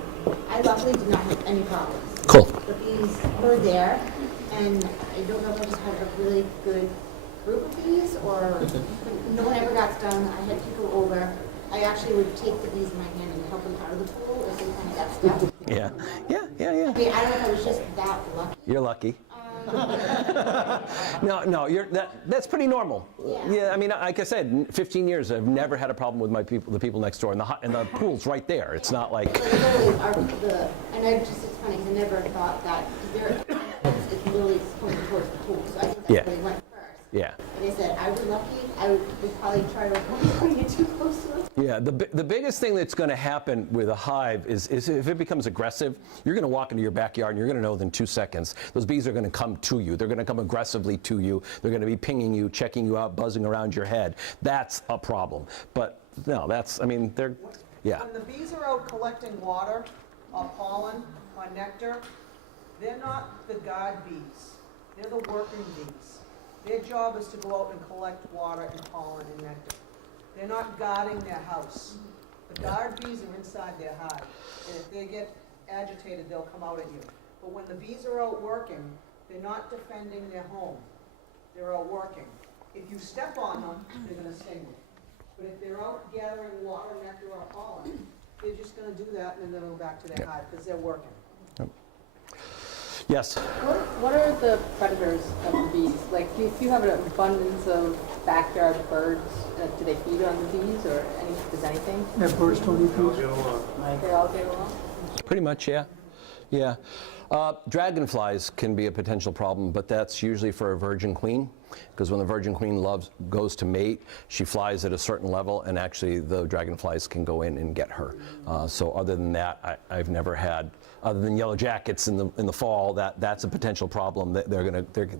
I luckily did not have any problems. Cool. The bees were there, and I don't know if I just had a really good group of bees, or no one ever got stung. I had people over. I actually would take the bees in my hand and help them out of the pool if they kind of got stuck. Yeah. Yeah. I mean, I don't know if I was just that lucky. You're lucky. No, that's pretty normal. Yeah, I mean, like I said, 15 years, I've never had a problem with the people next door, and the pool's right there. It's not like. And I just, it's funny, because I never thought that, it's literally coming towards the pool, so I think that's where they went first. Yeah. Like I said, I was lucky. I would probably try to avoid get too close to it. Yeah, the biggest thing that's going to happen with a hive is if it becomes aggressive, you're going to walk into your backyard and you're going to know within 2 seconds. Those bees are going to come to you. They're going to come aggressively to you. They're going to be pinging you, checking you out, buzzing around your head. That's a problem. But no, they're, yeah. When the bees are out collecting water, or pollen, or nectar, they're not the guard bees. They're the working bees. Their job is to go out and collect water and pollen and nectar. They're not guarding their house. The guard bees are inside their hive, and if they get agitated, they'll come out at you. But when the bees are out working, they're not defending their home. They're out working. If you step on them, they're going to sting you. But if they're out gathering water, nectar, or pollen, they're just going to do that, and then they'll go back to their hive because they're working. Yep. Yes? What are the predators of the bees? Like, if you have an abundance of backyard birds, do they feed on the bees or does anything? That birds don't eat bees? They all get along? Pretty much, yeah. Yeah. Dragonflies can be a potential problem, but that's usually for a virgin queen, because when the virgin queen goes to mate, she flies at a certain level, and actually the dragonflies can go in and get her. So other than that, I've never had, other than yellow jackets in the fall, that's a potential problem. That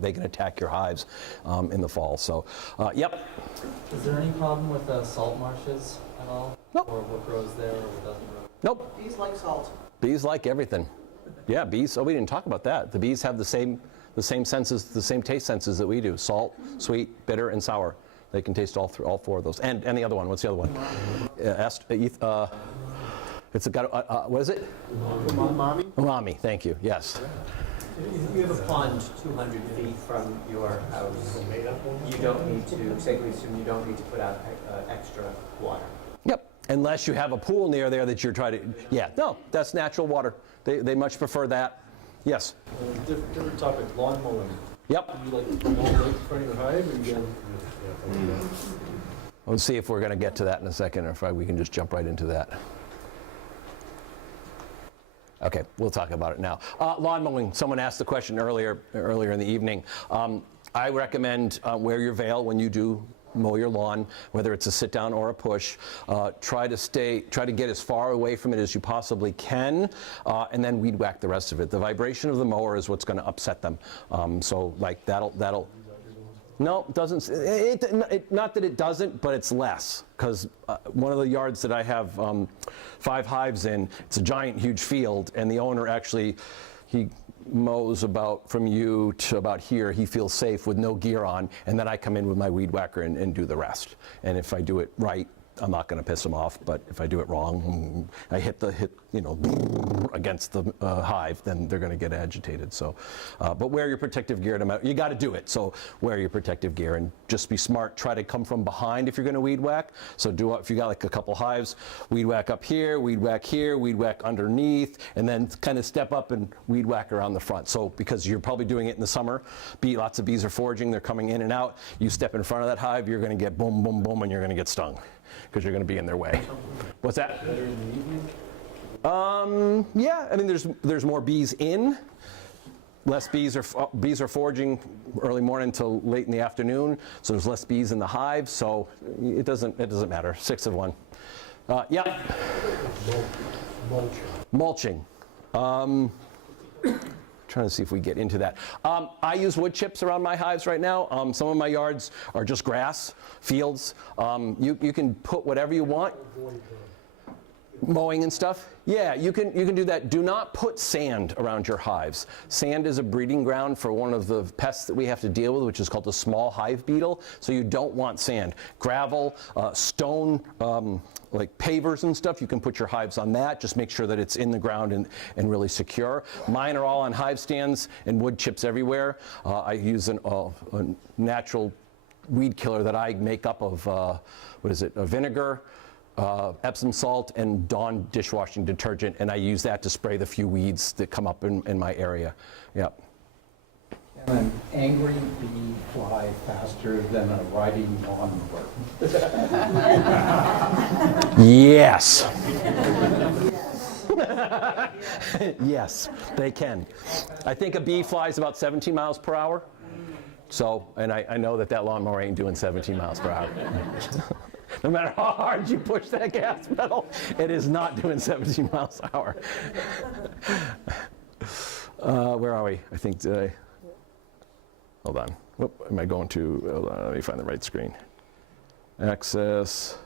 they can attack your hives in the fall. So, yep. Is there any problem with salt marshes at all? Nope. Or what grows there or what doesn't grow? Nope. Bees like salt. Bees like everything. Yeah, bees. Oh, we didn't talk about that. The bees have the same senses, the same taste senses that we do: salt, sweet, bitter, and sour. They can taste all four of those. And the other one. What's the other one? It's got what is it? Umami? Umami. Thank you. Yes. If you have a pond 200 feet from your house, you don't need to, safely assume you don't need to put out extra water. Yep. Unless you have a pool near there that you're trying to. Yeah. No, that's natural water. They much prefer that. Yes. Different topic, lawn mowing. Yep. You like mow right in front of your hive and We'll see if we're going to get to that in a second, or if we can just jump right into that. Okay, we'll talk about it now. Lawn mowing. Someone asked the question earlier in the evening. I recommend wear your veil when you do mow your lawn, whether it's a sit down or a push. Try to get as far away from it as you possibly can, and then weed whack the rest of it. The vibration of the mower is what's going to upset them. So like that'll. No, it doesn't. Not that it doesn't, but it's less. Because one of the yards that I have 5 hives in, it's a giant, huge field, and the owner actually, he mows about from you to about here. He feels safe with no gear on, and then I come in with my weed whacker and do the rest. And if I do it right, I'm not going to piss them off. But if I do it wrong, I hit against the hive, then they're going to get agitated. So, but wear your protective gear. You got to do it. So wear your protective gear and just be smart. Try to come from behind if you're going to weed whack. So if you got like a couple hives, weed whack up here, weed whack underneath, and then kind of step up and weed whack around the front. So because you're probably doing it in the summer, lots of bees are foraging, they're coming in and out. You step in front of that hive, you're going to get boom, boom, boom, and you're going to get stung, because you're going to be in their way. What's that? better in the evening? Yeah, I mean, there's more bees in. Less bees are foraging early morning till late in the afternoon, so there's less bees in the hive. So it doesn't matter. 6 of 1. Yeah. Mulching. Trying to see if we get into that. I use wood chips around my hives right now. Some of my yards are just grass, fields. You can put whatever you want. Mowing and stuff. Yeah, you can do that. Do not put sand around your hives. Sand is a breeding ground for one of the pests that we have to deal with, which is called the small hive beetle. So you don't want sand. Gravel, stone, like pavers and stuff, you can put your hives on that. Just make sure that it's in the ground and really secure. Mine are all on hive stands and wood chips everywhere. I use a natural weed killer that I make up of, vinegar, Epsom salt, and Dawn dishwashing detergent, and I use that to spray the few weeds that come up in my area. Yep. Can an angry bee fly faster than a riding lawnmower? Yes. Yes, they can. I think a bee flies about 17 miles per hour. So, and I know that lawnmower ain't doing 17 miles per hour. No matter how hard you push that gas pedal, it is not doing 17 miles an hour. Where are we? I think today. Hold on. Whoop, am I going to? Hold on, let me find the right screen. Access.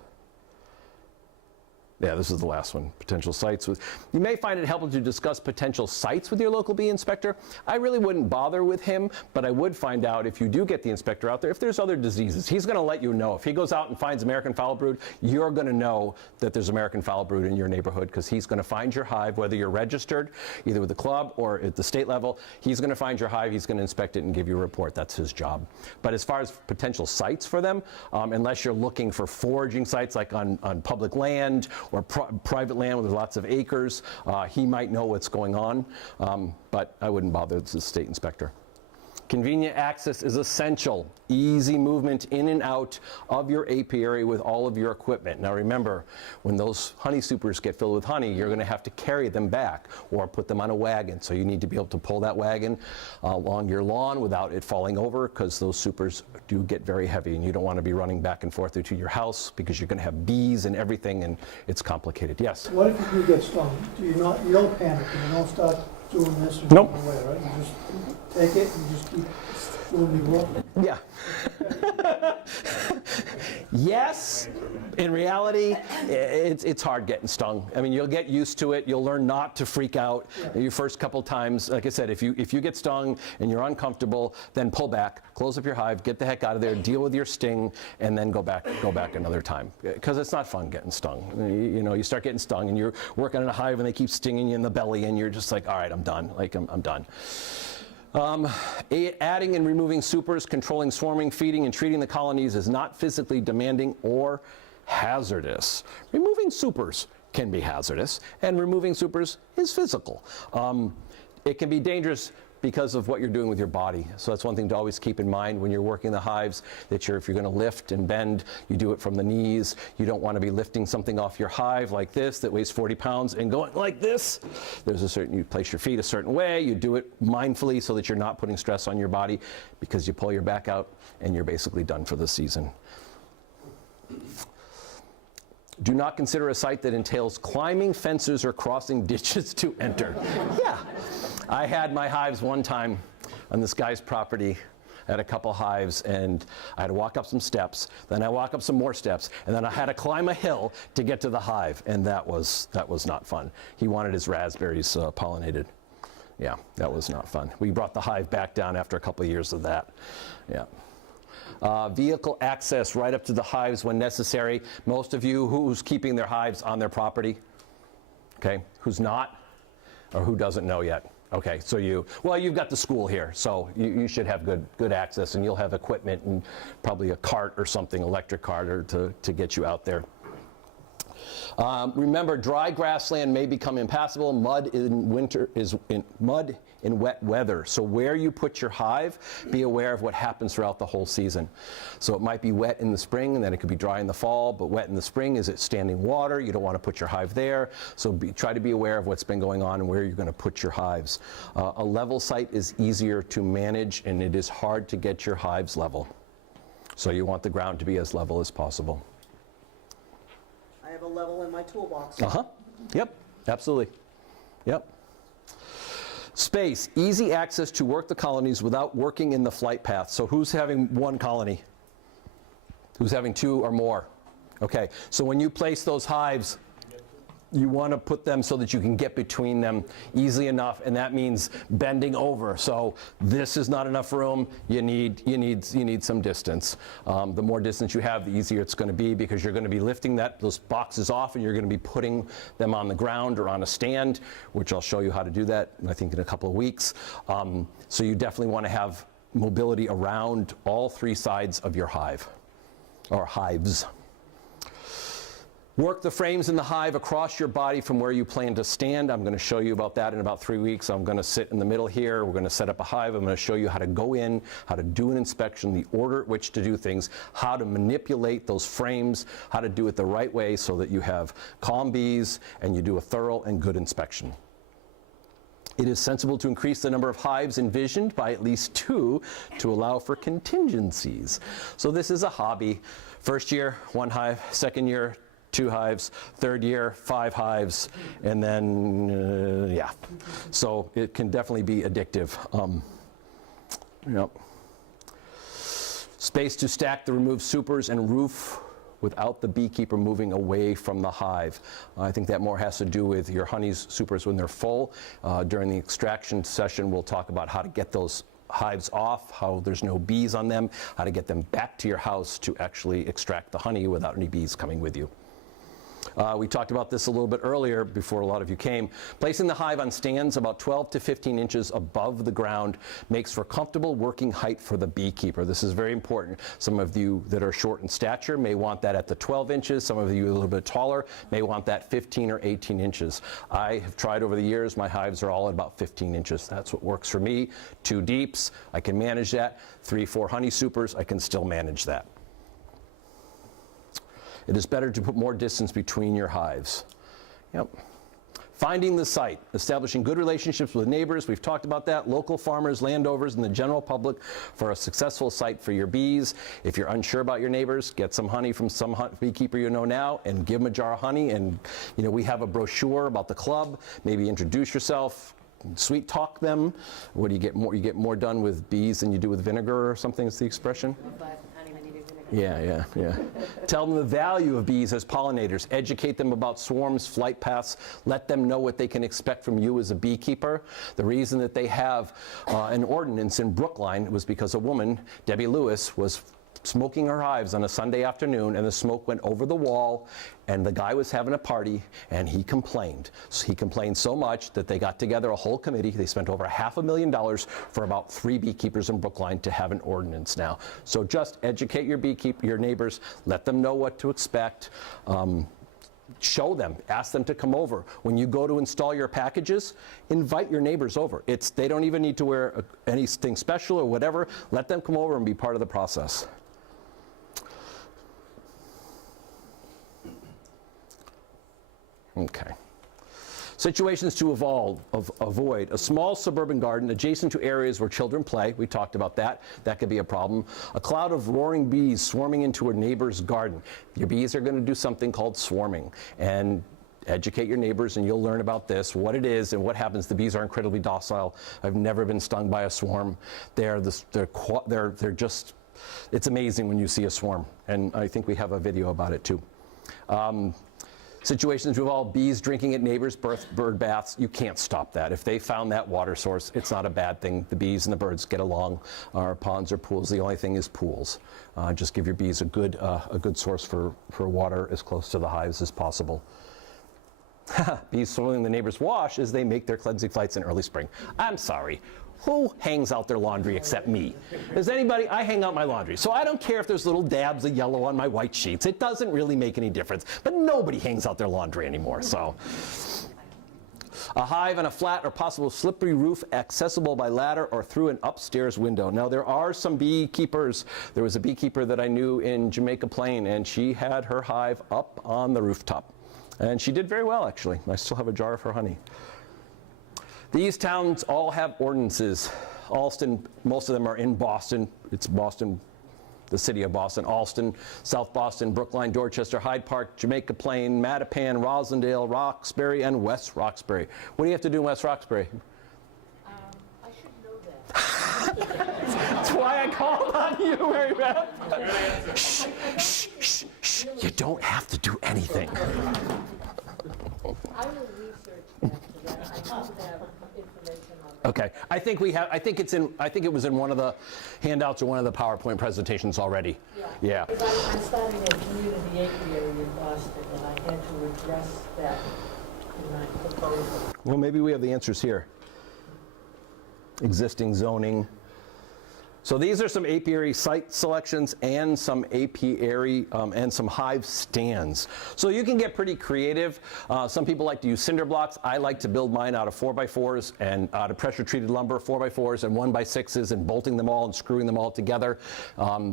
Yeah, this is the last one. Potential sites with. You may find it helpful to discuss potential sites with your local bee inspector. I really wouldn't bother with him, but I would find out if you do get the inspector out there, if there's other diseases. He's going to let you know. If he goes out and finds American foul brood, you're going to know that there's American foul brood in your neighborhood, because he's going to find your hive, whether you're registered, either with the club or at the state level. He's going to find your hive, he's going to inspect it and give you a report. That's his job. But as far as potential sites for them, unless you're looking for foraging sites like on public land, or private land with lots of acres, he might know what's going on, but I wouldn't bother. It's the state inspector. Convenient access is essential. Easy movement in and out of your apiary with all of your equipment. Now remember, when those honey supers get filled with honey, you're going to have to carry them back or put them on a wagon. So you need to be able to pull that wagon along your lawn without it falling over, because those supers do get very heavy and you don't want to be running back and forth to your house because you're going to have bees and everything, and it's complicated. Yes? What if you do get stung? You don't panic and you don't start doing this and Nope. running away, right? You just take it and just keep doing your work. Yeah. Yes, in reality, it's hard getting stung. I mean, you'll get used to it. You'll learn not to freak out your first couple times. Like I said, if you get stung and you're uncomfortable, then pull back, close up your hive, get the heck out of there, deal with your sting, and then go back another time. Because it's not fun getting stung. You know, you start getting stung and you're working in a hive and they keep stinging you in the belly and you're just like, all right, I'm done. Like, I'm done. Adding and removing supers, controlling swarming, feeding, and treating the colonies is not physically demanding or hazardous. Removing supers can be hazardous, and removing supers is physical. It can be dangerous because of what you're doing with your body. So that's one thing to always keep in mind when you're working the hives, that if you're going to lift and bend, you do it from the knees. You don't want to be lifting something off your hive like this that weighs 40 pounds and going like this. You place your feet a certain way, you do it mindfully so that you're not putting stress on your body, because you pull your back out and you're basically done for the season. Do not consider a site that entails climbing fences or crossing ditches to enter. Yeah, I had my hives one time on this guy's property. I had a couple hives and I had to walk up some steps, then I walk up some more steps, and then I had to climb a hill to get to the hive, and that was not fun. He wanted his raspberries pollinated. Yeah, that was not fun. We brought the hive back down after a couple of years of that. Yeah. Vehicle access right up to the hives when necessary. Most of you, who's keeping their hives on their property? Okay, who's not? Or who doesn't know yet? Okay, so you've got the school here, so you should have good access, and you'll have equipment and probably a cart or something, electric cart, to get you out there. Remember, dry grassland may become impassable. Mud in wet weather. So where you put your hive, be aware of what happens throughout the whole season. So it might be wet in the spring, and then it could be dry in the fall, but wet in the spring, is it standing water? You don't want to put your hive there. So try to be aware of what's been going on and where you're going to put your hives. A level site is easier to manage, and it is hard to get your hives level. So you want the ground to be as level as possible. I have a level in my toolbox. Yep, absolutely. Yep. Space, easy access to work the colonies without working in the flight path. So who's having one colony? Who's having two or more? Okay, so when you place those hives, you want to put them so that you can get between them easily enough, and that means bending over. So this is not enough room. You need some distance. The more distance you have, the easier it's going to be, because you're going to be lifting those boxes off, and you're going to be putting them on the ground or on a stand, which I'll show you how to do that, I think, in a couple of weeks. So you definitely want to have mobility around all three sides of your hive, or hives. Work the frames in the hive across your body from where you plan to stand. I'm going to show you about that in about 3 weeks. I'm going to sit in the middle here. We're going to set up a hive. I'm going to show you how to go in, how to do an inspection, the order at which to do things, how to manipulate those frames, how to do it the right way so that you have calm bees and you do a thorough and good inspection. It is sensible to increase the number of hives envisioned by at least 2 to allow for contingencies. So this is a hobby. First year, 1 hive. Second year, 2 hives, third year, 5 hives, and then, yeah. So it can definitely be addictive. Yep. Space to stack the removed supers and roof without the beekeeper moving away from the hive. I think that more has to do with your honey's supers when they're full. During the extraction session, we'll talk about how to get those hives off, how there's no bees on them, how to get them back to your house to actually extract the honey without any bees coming with you. We talked about this a little bit earlier before a lot of you came. Placing the hive on stands about 12 to 15 inches above the ground makes for comfortable working height for the beekeeper. This is very important. Some of you that are short in stature may want that at the 12 inches. Some of you a little bit taller may want that 15 or 18 inches. I have tried over the years. My hives are all at about 15 inches. That's what works for me. 2 deeps, I can manage that. 3, 4 honey supers, I can still manage that. It is better to put more distance between your hives. Yep. Finding the site, establishing good relationships with neighbors, we've talked about that, local farmers, landowners, and the general public for a successful site for your bees. If you're unsure about your neighbors, get some honey from some beekeeper you know now and give them a jar of honey. And we have a brochure about the club. Maybe introduce yourself, sweet talk them. What do you get more? You get more done with bees than you do with vinegar or something is the expression? Yeah. Tell them the value of bees as pollinators. Educate them about swarms, flight paths. Let them know what they can expect from you as a beekeeper. The reason that they have an ordinance in Brookline was because a woman, Debbie Lewis, was smoking her hives on a Sunday afternoon, and the smoke went over the wall, and the guy was having a party, and he complained. So he complained so much that they got together a whole committee. They spent over $500,000 for about 3 beekeepers in Brookline to have an ordinance now. So just educate your neighbors, let them know what to expect. Show them, ask them to come over. When you go to install your packages, invite your neighbors over. They don't even need to wear anything special or whatever. Let them come over and be part of the process. Okay. Situations to avoid. A small suburban garden adjacent to areas where children play. We talked about that. That could be a problem. A cloud of roaring bees swarming into a neighbor's garden. Your bees are going to do something called swarming. And educate your neighbors and you'll learn about this, what it is and what happens. The bees are incredibly docile. I've never been stung by a swarm. They're just, it's amazing when you see a swarm. And I think we have a video about it too. Situations involve bees drinking at neighbors' bird baths. You can't stop that. If they found that water source, it's not a bad thing. The bees and the birds get along. Our ponds or pools, the only thing is pools. Just give your bees a good source for water as close to the hives as possible. Bees soiling the neighbor's wash as they make their cleansing flights in early spring. I'm sorry. Who hangs out their laundry except me? Does anybody? I hang out my laundry. So I don't care if there's little dabs of yellow on my white sheets. It doesn't really make any difference. But nobody hangs out their laundry anymore. So a hive on a flat or possible slippery roof accessible by ladder or through an upstairs window. Now there are some beekeepers. There was a beekeeper that I knew in Jamaica Plain, and she had her hive up on the rooftop. And she did very well, actually. I still have a jar of her honey. These towns all have ordinances. Alston, most of them are in Boston. It's Boston, the city of Boston. Alston, South Boston, Brookline, Dorchester, Hyde Park, Jamaica Plain, Mattapan, Roslindale, Roxbury, and West Roxbury. What do you have to do in West Roxbury? I should know that. That's why I called on you, Mary Beth. Shh, shh, shh, shh. You don't have to do anything. I will research that, because I don't have information on that. Okay, I think we have. I think it was in one of the handouts or one of the PowerPoint presentations already. Yeah. Because I'm starting a community apiary in Boston, and I had to address that in my proposal. Well, maybe we have the answers here. Existing zoning. So these are some apiary site selections and some apiary and some hive stands. So you can get pretty creative. Some people like to use cinder blocks. I like to build mine out of 4x4s and out of pressure treated lumber, 4x4s and 1x6s, and bolting them all and screwing them all together.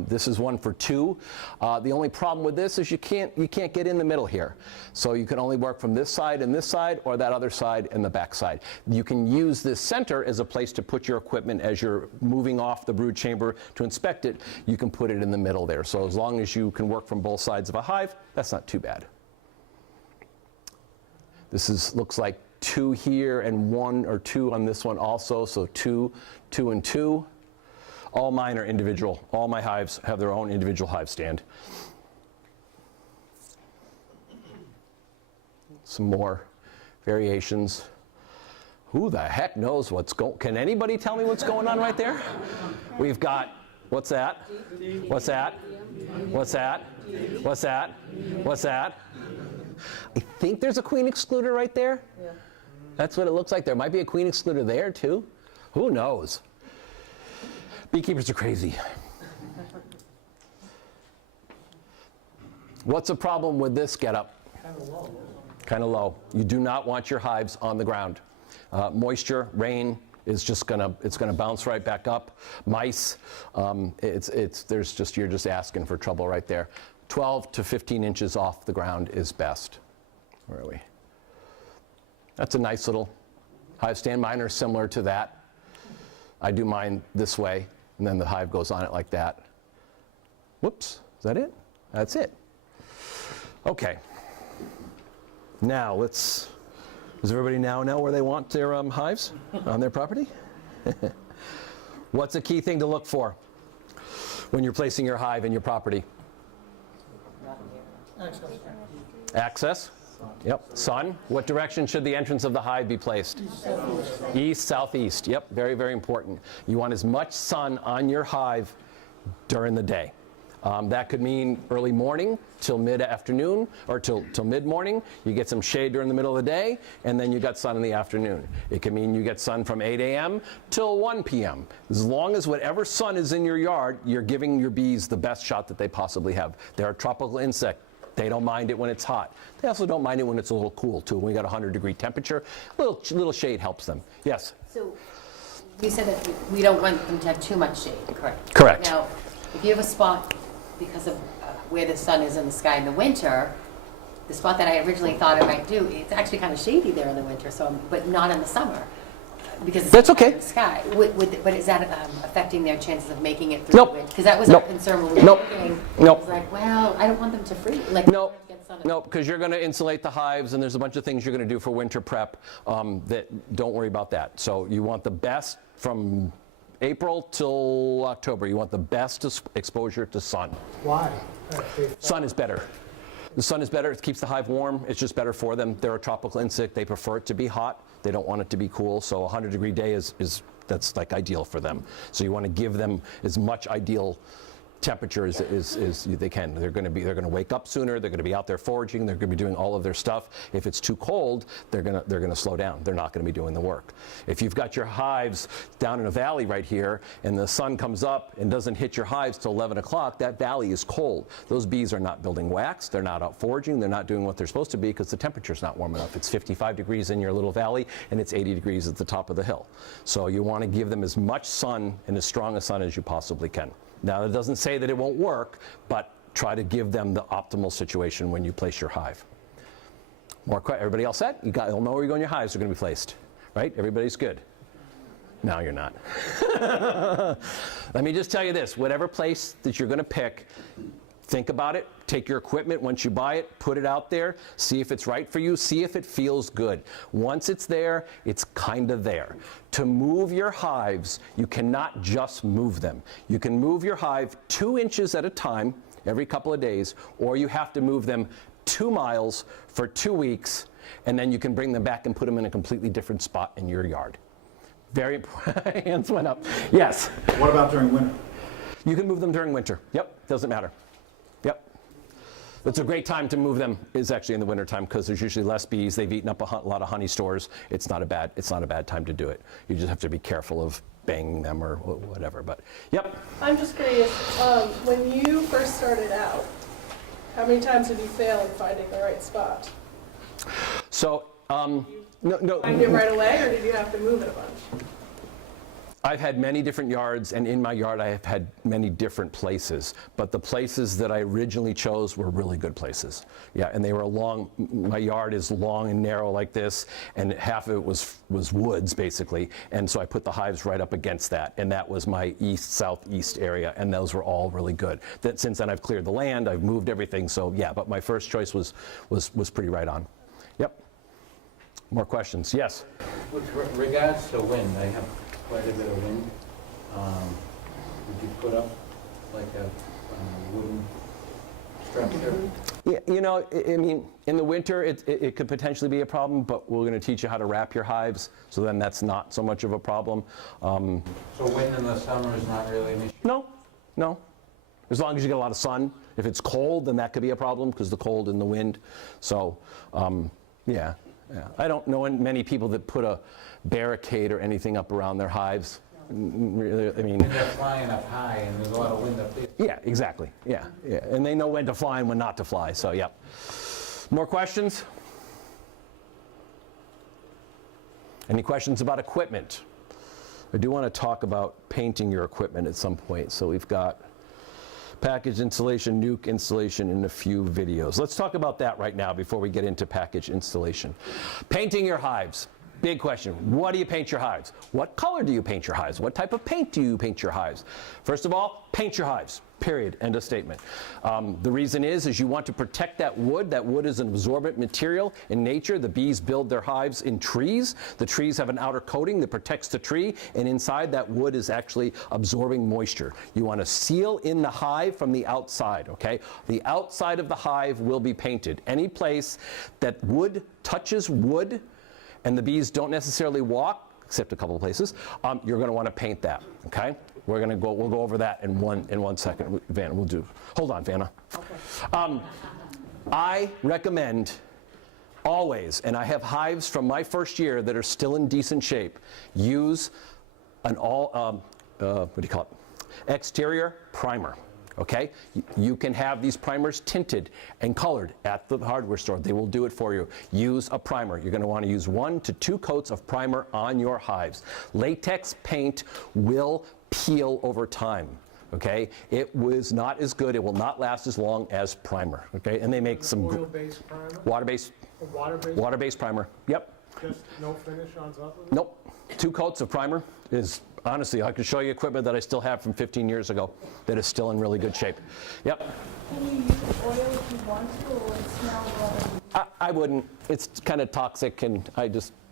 This is one for 2. The only problem with this is you can't get in the middle here. So you can only work from this side and this side, or that other side and the back side. You can use this center as a place to put your equipment as you're moving off the brood chamber to inspect it. You can put it in the middle there. So as long as you can work from both sides of a hive, that's not too bad. This looks like 2 here and 1 or 2 on this one also. So 2, 2, and 2. All mine are individual. All my hives have their own individual hive stand. Some more variations. Who the heck knows what's going? Can anybody tell me what's going on right there? We've got, what's that? What's that? What's that? What's that? What's that? I think there's a queen excluder right there. Yeah. That's what it looks like. There might be a queen excluder there too. Who knows? Beekeepers are crazy. What's the problem with this getup? Kind of low. You do not want your hives on the ground. Moisture, rain is just it's gonna bounce right back up. Mice, you're just asking for trouble right there. 12 to 15 inches off the ground is best. Where are we? That's a nice little hive stand. Mine are similar to that. I do mine this way, and then the hive goes on it like that. Whoops, is that it? That's it. Okay. Now does everybody now know where they want their hives on their property? What's a key thing to look for when you're placing your hive in your property? Access. Yep. Sun. What direction should the entrance of the hive be placed? East, southeast. Yep. Very, very important. You want as much sun on your hive during the day. That could mean early morning till mid-afternoon or till mid-morning. You get some shade during the middle of the day, and then you got sun in the afternoon. It can mean you get sun from 8 a.m. till 1 p.m. As long as whatever sun is in your yard, you're giving your bees the best shot that they possibly have. They're a tropical insect. They don't mind it when it's hot. They also don't mind it when it's a little cool, too. When we got 100-degree temperature, little shade helps them. Yes? So you said that we don't want them to have too much shade, correct? Correct. Now, if you have a spot because of where the sun is in the sky in the winter, the spot that I originally thought I might do, it's actually kind of shady there in the winter, but not in the summer. Because it's That's okay. in the sky. But is that affecting their chances of making it through Nope. the winter? Because that was Nope. our concern when we Nope. were beginning. Nope. It's like, well, I don't want them to freeze. Like, No, get sun. no, because you're going to insulate the hives, and there's a bunch of things you're going to do for winter prep that don't worry about that. So you want the best from April till October. You want the best exposure to sun. Why? Sun is better. The sun is better. It keeps the hive warm. It's just better for them. They're a tropical insect. They prefer it to be hot. They don't want it to be cool. So a 100-degree day that's like ideal for them. So you want to give them as much ideal temperature as they can. They're going to wake up sooner. They're going to be out there foraging. They're going to be doing all of their stuff. If it's too cold, they're going to slow down. They're not going to be doing the work. If you've got your hives down in a valley right here, and the sun comes up and doesn't hit your hives till 11 o'clock, that valley is cold. Those bees are not building wax. They're not out foraging. They're not doing what they're supposed to be because the temperature's not warm enough. It's 55 degrees in your little valley, and it's 80 degrees at the top of the hill. So you want to give them as much sun and as strong a sun as you possibly can. Now, that doesn't say that it won't work, but try to give them the optimal situation when you place your hive. Everybody all set? You'll know where your hives are going to be placed, right? Everybody's good. No, you're not. Let me just tell you this. Whatever place that you're going to pick, think about it. Take your equipment once you buy it, put it out there, see if it's right for you, see if it feels good. Once it's there, it's kind of there. To move your hives, you cannot just move them. You can move your hive 2 inches at a time every couple of days, or you have to move them 2 miles for 2 weeks, and then you can bring them back and put them in a completely different spot in your yard. Very important. Hands went up. Yes? What about during winter? You can move them during winter. Yep, doesn't matter. Yep. It's a great time to move them is actually in the wintertime because there's usually less bees. They've eaten up a lot of honey stores. It's not a bad time to do it. You just have to be careful of banging them or whatever. But yep. I'm just curious, when you first started out, how many times did you fail in finding the right spot? So no. Find it right away, or did you have to move it a bunch? I've had many different yards, and in my yard I have had many different places. But the places that I originally chose were really good places. Yeah, and they were my yard is long and narrow like this, and half of it was woods, basically. And so I put the hives right up against that, and that was my east-southeast area, and those were all really good. Since then I've cleared the land, I've moved everything, so yeah, but my first choice was pretty right on. Yep. More questions? Yes? With regards to wind, I have quite a bit of wind. Would you put up like a wooden structure? Yeah, I mean, in the winter it could potentially be a problem, but we're going to teach you how to wrap your hives, so then that's not so much of a problem. So wind in the summer is not really an issue? No. As long as you get a lot of sun, If it's cold, then that could be a problem because the cold and the wind. So, yeah. I don't know many people that put a barricade or anything up around their hives. Really, I mean, They're flying up high and there's a lot of wind up there. yeah, exactly. Yeah. And they know when to fly and when not to fly. So, yeah. More questions? Any questions about equipment? I do want to talk about painting your equipment at some point. So we've got package installation, nuke installation in a few videos. Let's talk about that right now before we get into package installation. Painting your hives. Big question. What do you paint your hives? What color do you paint your hives? What type of paint do you paint your hives? First of all, paint your hives. Period. End of statement. The reason is you want to protect that wood. That wood is an absorbent material in nature. The bees build their hives in trees. The trees have an outer coating that protects the tree, and inside that wood is actually absorbing moisture. You want to seal in the hive from the outside, okay? The outside of the hive will be painted. Any place that wood touches wood and the bees don't necessarily walk, except a couple of places, you're going to want to paint that, okay? We'll go over that in one second. Vanna, hold on, Vanna. Okay. I recommend always, and I have hives from my first year that are still in decent shape, use an exterior primer. Okay? You can have these primers tinted and colored at the hardware store. They will do it for you. Use a primer. You're going to want to use 1 to 2 coats of primer on your hives. Latex paint will peel over time. Okay? It was not as good. It will not last as long as primer. Okay? And they make some oil-based primer? Water-based. Water-based? Water-based primer. Yep. Just no finish on top of it? Nope. 2 coats of primer is, honestly, I could show you equipment that I still have from 15 years ago that is still in really good shape. Yep. Can you use oil if you want to, or would it smell bad? I wouldn't. It's kind of toxic, and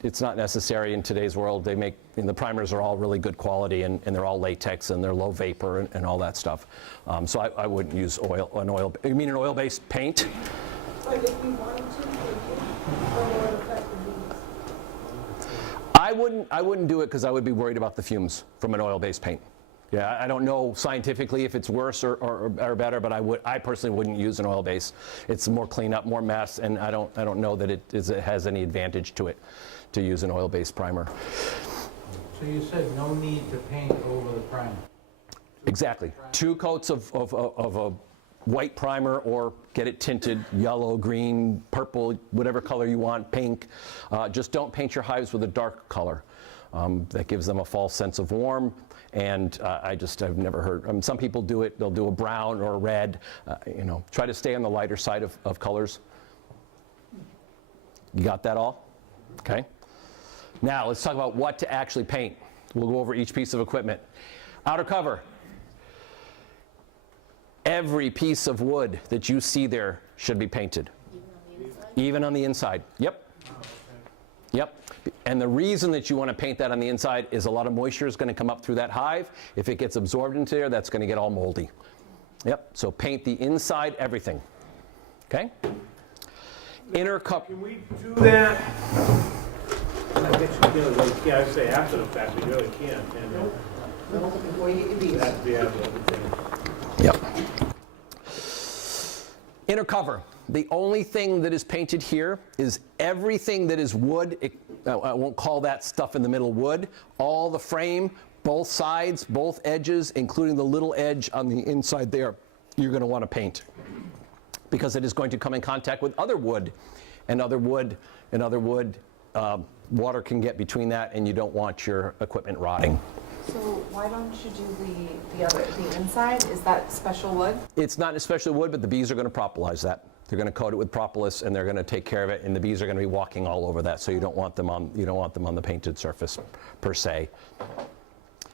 it's not necessary in today's world. They make, and the primers are all really good quality, and they're all latex, and they're low vapor, and all that stuff. So I wouldn't use you mean an oil-based paint? But if you wanted to, would it affect the bees? I wouldn't do it because I would be worried about the fumes from an oil-based paint. Yeah, I don't know scientifically if it's worse or better, but I personally wouldn't use an oil base. It's more cleanup, more mess, and I don't know that it has any advantage to it to use an oil-based primer. So you said no need to paint over the primer? Exactly. 2 coats of a white primer, or get it tinted yellow, green, purple, whatever color you want, pink. Just don't paint your hives with a dark color. That gives them a false sense of warm. And I've never heard, some people do it, they'll do a brown or a red, try to stay on the lighter side of colors. You got that all? Okay. Now let's talk about what to actually paint. We'll go over each piece of equipment. Outer cover. Every piece of wood that you see there should be painted. Even on the inside? Yep. Yep. And the reason that you want to paint that on the inside is a lot of moisture is going to come up through that hive. If it gets absorbed into there, that's going to get all moldy. Yep. So paint the inside, everything. Okay? Inner cup. Can we do that? I guess you really can't. I say after the fact, we really can't. Before you get your bees. That's the everything. Yep. Inner cover. The only thing that is painted here is everything that is wood. I won't call that stuff in the middle wood. All the frame, both sides, both edges, including the little edge on the inside there, you're going to want to paint, because it is going to come in contact with other wood, and water can get between that, and you don't want your equipment rotting. So why don't you do the inside? Is that special wood? It's not especially wood, but the bees are going to propolis that. They're going to coat it with propolis, and they're going to take care of it, and the bees are going to be walking all over that, so you don't want them on the painted surface per se.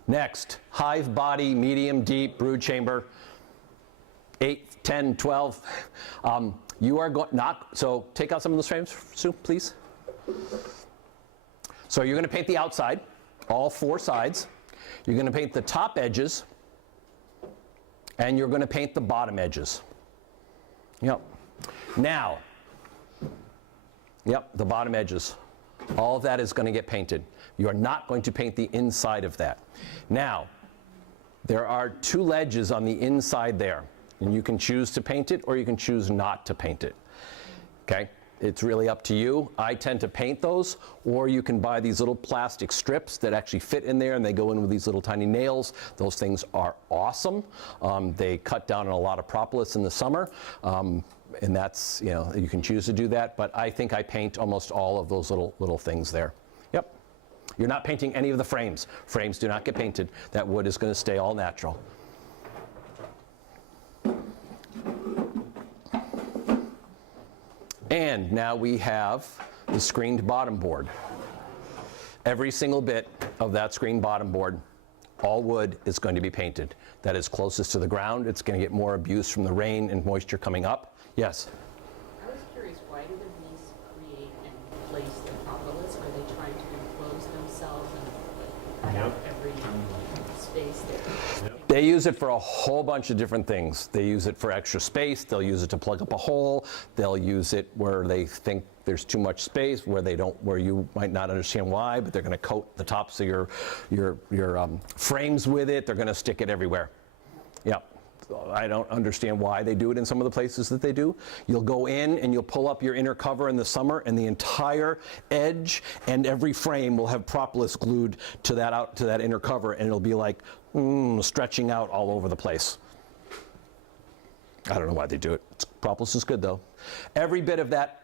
Next, hive body, medium, deep, brood chamber, 8, 10, 12. You are so take out some of those frames, Sue, please. So you're going to paint the outside, all 4 sides. You're going to paint the top edges, and you're going to paint the bottom edges. Yep. Now, the bottom edges. All of that is going to get painted. You are not going to paint the inside of that. Now, there are 2 ledges on the inside there. And you can choose to paint it or you can choose not to paint it. Okay? It's really up to you. I tend to paint those, or you can buy these little plastic strips that actually fit in there and they go in with these little tiny nails. Those things are awesome. They cut down on a lot of propolis in the summer. And that's, you know, you can choose to do that, but I think I paint almost all of those little things there. Yep. You're not painting any of the frames. Frames do not get painted. That wood is going to stay all natural. And now we have the screened bottom board. Every single bit of that screened bottom board, all wood, is going to be painted. That is closest to the ground. It's going to get more abuse from the rain and moisture coming up. Yes? I was curious, why do the bees create and place their propolis? Are they trying to enclose themselves and cut out every space there? They use it for a whole bunch of different things. They use it for extra space. They'll use it to plug up a hole. They'll use it where they think there's too much space, where they don't, where you might not understand why, but they're going to coat the tops of your frames with it. They're going to stick it everywhere. Yeah. I don't understand why they do it in some of the places that they do. You'll go in and you'll pull up your inner cover in the summer, and the entire edge and every frame will have propolis glued to that inner cover, and it'll be like stretching out all over the place. I don't know why they do it. Propolis is good though. Every bit of that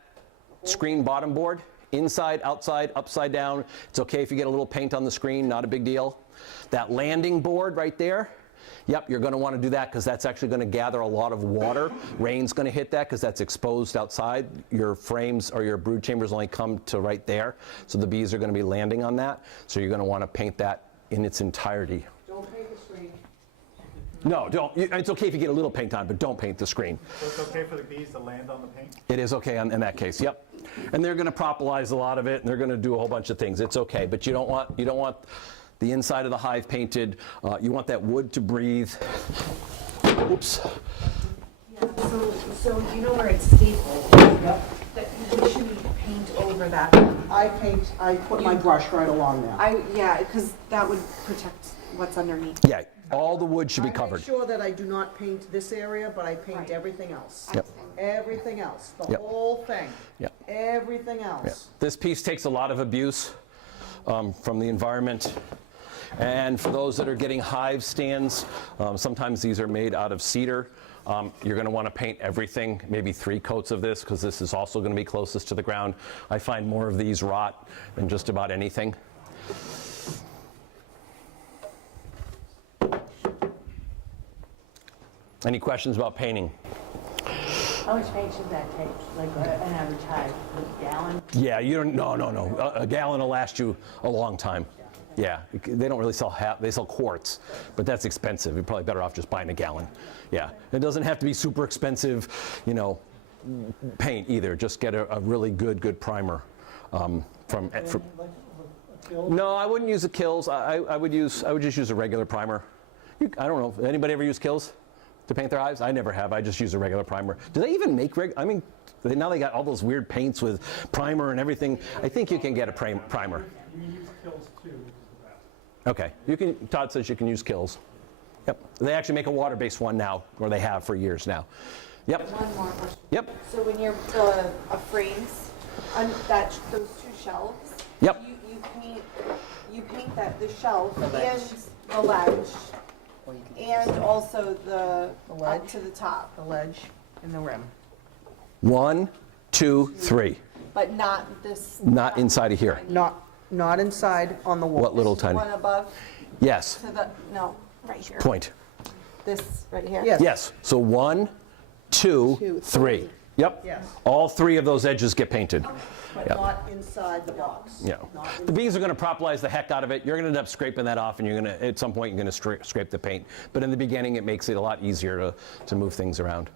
screen bottom board, inside, outside, upside down, it's okay if you get a little paint on the screen, not a big deal. That landing board right there, yep, you're going to want to do that because that's actually going to gather a lot of water. Rain's going to hit that because that's exposed outside. Your frames or your brood chambers only come to right there, so the bees are going to be landing on that. So you're going to want to paint that in its entirety. Don't paint the screen. No, don't. It's okay if you get a little paint on, but don't paint the screen. So it's okay for the bees to land on the paint? It is okay in that case, yep. And they're going to propolize a lot of it, and they're going to do a whole bunch of things. It's okay, but you don't want the inside of the hive painted. You want that wood to breathe. Oops. Yeah, so you know where it's stapled? Yep. That you shouldn't paint over that. I put my brush right along there. Yeah, because that would protect what's underneath. Yeah, all the wood should be covered. I make sure that I do not paint this area, but I paint everything else. Yep. Everything else, the Yep. whole thing. Yep. Everything else. Yeah. This piece takes a lot of abuse from the environment. And for those that are getting hive stands, sometimes these are made out of cedar. You're going to want to paint everything, maybe 3 coats of this, because this is also going to be closest to the ground. I find more of these rot than just about anything. Any questions about painting? How much paint should that take, like an average hive, a gallon? Yeah, you don't, no. A gallon will last you a long time. Yeah, they don't really sell half, they sell quarts, but that's expensive. You're probably better off just buying a gallon. Yeah, it doesn't have to be super expensive, paint either. Just get a really good primer from. No, I wouldn't use the Kills. I would just use a regular primer. I don't know. Anybody ever use Kills to paint their hives? I never have. I just use a regular primer. Do they even make now they got all those weird paints with primer and everything. I think you can get a primer. You can use Kills too, which is the best. Okay, Todd says you can use Kills. Yep, they actually make a water-based one now, or they have for years now. Yep. One more question. Yep. So when you're frames on those 2 shelves, Yep. you paint the shelf and the ledge, and also the up to the top. The ledge and the rim. 1, 2, 3. But not this. Not inside of here. Not inside on the wall. What little tiny? One above. Yes. Right here. Point. This right here. Yes. Yes. So 1, 2, 3. Yep. Yes. All 3 of those edges get painted. But Yep. not inside the box. Yeah. The bees are going to propolize the heck out of it. You're going to end up scraping that off, and at some point you're going to scrape the paint. But in the beginning, it makes it a lot easier to move things around.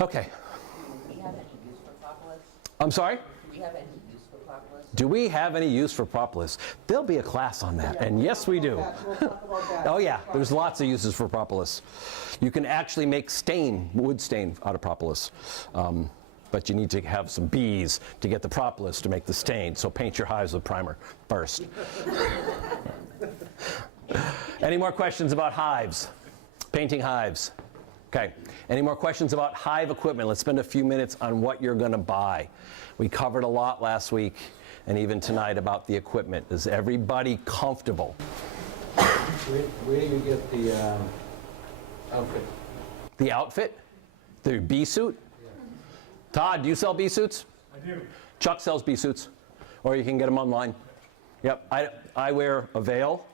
Okay. Do we have any use for propolis? I'm sorry? Do we have any use for propolis? Do we have any use for propolis? There'll be a class on that, and yes, we do. We'll talk about that. Oh yeah, there's lots of uses for propolis. You can actually make wood stain out of propolis. But you need to have some bees to get the propolis to make the stain, so paint your hives with primer first. Any more questions about hives? Painting hives? Okay, any more questions about hive equipment? Let's spend a few minutes on what you're going to buy. We covered a lot last week and even tonight about the equipment. Is everybody comfortable? Where do you get the outfit? The outfit? The bee suit? Todd, do you sell bee suits? I do. Chuck sells bee suits, or you can get them online. Yep, I wear a veil,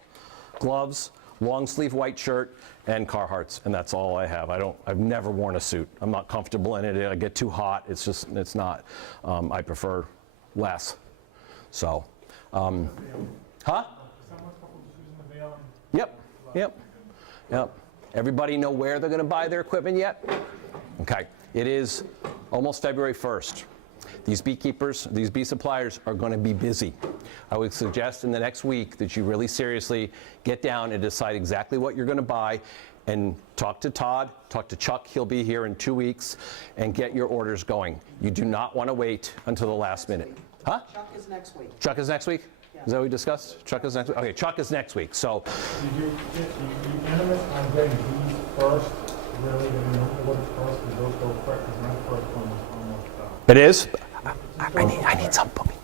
gloves, long sleeve white shirt, and Carhartts, and that's all I have. I've never worn a suit. I'm not comfortable in it. I get too hot. It's not. I prefer less. So, huh? Yep. Everybody know where they're going to buy their equipment yet? Okay. It is almost February 1st. These beekeepers, these bee suppliers are going to be busy. I would suggest in the next week that you really seriously get down and decide exactly what you're going to buy and talk to Todd, talk to Chuck, he'll be here in 2 weeks, and get your orders going. You do not want to wait until the last minute. Huh? Chuck is next week. Chuck is next week? Yeah. Is that what we discussed? Chuck is next week? Okay, Chuck is next week. So, You unanimous on getting these first, really, and then what's first, because those go quick, because my first one is almost done. it is? I need some for me.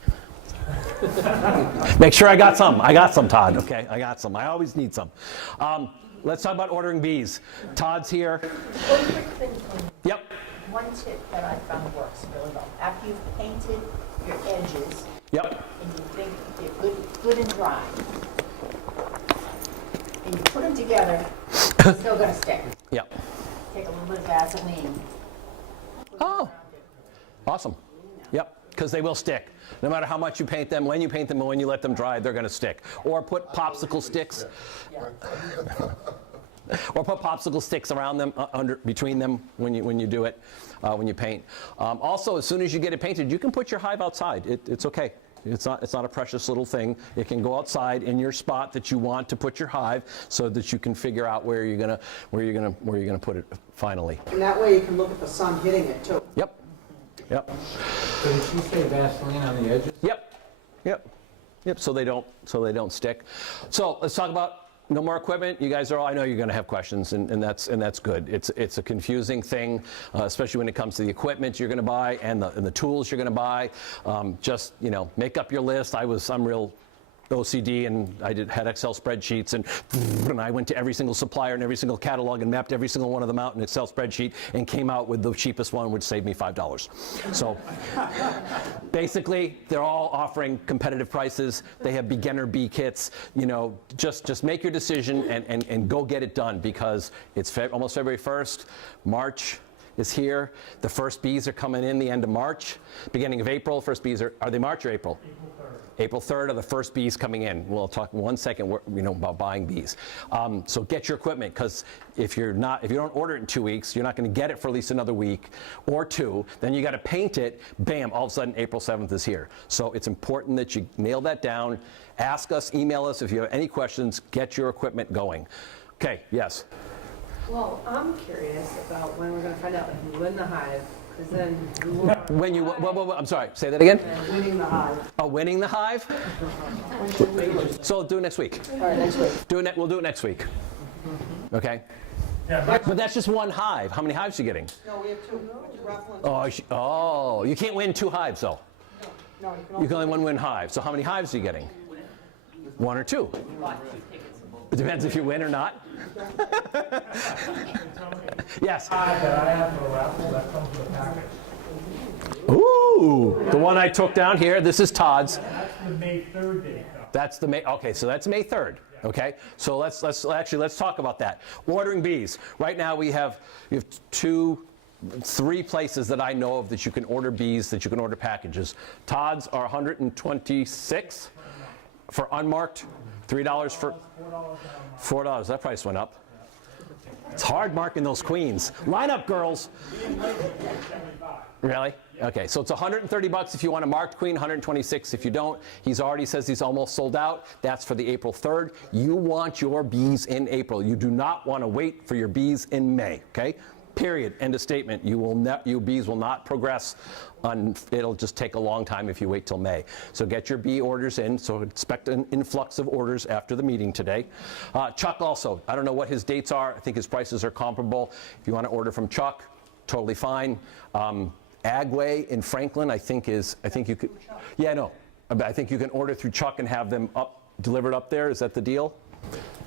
Make sure I got some. I got some, Todd. Okay, I got some. I always need some. Let's talk about ordering bees. Todd's here. One quick thing for me. Yep. One tip that I found works really well. After you've painted your edges, Yep. and you think they're good and dry, and you put them together, it's still gonna stick. Yep. Take a little bit of Vaseline. Oh, awesome. Yep, because they will stick. No matter how much you paint them, when you paint them, and when you let them dry, they're going to stick. Or put popsicle sticks. Or put popsicle sticks around them, between them when you do it, when you paint. Also, as soon as you get it painted, you can put your hive outside. It's okay. It's not a precious little thing. It can go outside in your spot that you want to put your hive, so that you can figure out where you're gonna put it finally. And that way you can look at the sun hitting it too. Yep. So did you say Vaseline on the edges? Yep. So they don't stick. So let's talk about no more equipment. You guys I know you're going to have questions, and that's good. It's a confusing thing, especially when it comes to the equipment you're going to buy and the tools you're going to buy. Just make up your list. I'm real OCD, and I had Excel spreadsheets, and I went to every single supplier and every single catalog and mapped every single one of them out in an Excel spreadsheet and came out with the cheapest one, which saved me $5. So basically, they're all offering competitive prices. They have beginner bee kits. Just make your decision and go get it done, because it's almost February 1st. March is here. The first bees are coming in the end of March, beginning of April. First bees are they March or April? April 3rd are the first bees coming in. We'll talk in 1 second, about buying bees. So get your equipment, because if you don't order it in 2 weeks, you're not going to get it for at least another week or two. Then you got to paint it. Bam! All of a sudden, April 7th is here. So it's important that you nail that down. Ask us, email us if you have any questions. Get your equipment going. Okay. Yes. Well, I'm curious about when we're gonna find out if you win the hive, because then When you, I'm sorry, say that again? Winning the hive. Oh, winning the hive? So do it next week. All right, next week. We'll do it next week. Okay? But that's just one hive. How many hives are you getting? No, we have two. Oh, you can't win 2 hives, though. No, You can only win hive. So how many hives are you getting? 1 or 2? It depends if you win or not. Yes. That I have for a raffle, that comes with a package. Ooh, the one I took down here. This is Todd's. That's the May 3rd date. That's the May. Okay, so that's May 3rd. Okay, so let's talk about that. Ordering bees. Right now we have 3 places that I know of that you can order bees, that you can order packages. Todd's are $126 for unmarked. $3 for $4. That price went up. It's hard marking those queens. Line up, girls. Really? Okay, so it's $130 if you want a marked queen, $126 if you don't. He's already says he's almost sold out. That's for the April 3rd. You want your bees in April. You do not want to wait for your bees in May, okay? Period. End of statement. You bees will not progress. It'll just take a long time if you wait till May. So get your bee orders in. So expect an influx of orders after the meeting today. Chuck also, I don't know what his dates are. I think his prices are comparable. If you want to order from Chuck, totally fine. Agway in Franklin, I think you could. Yeah, no. I think you can order through Chuck and have them delivered up there. Is that the deal?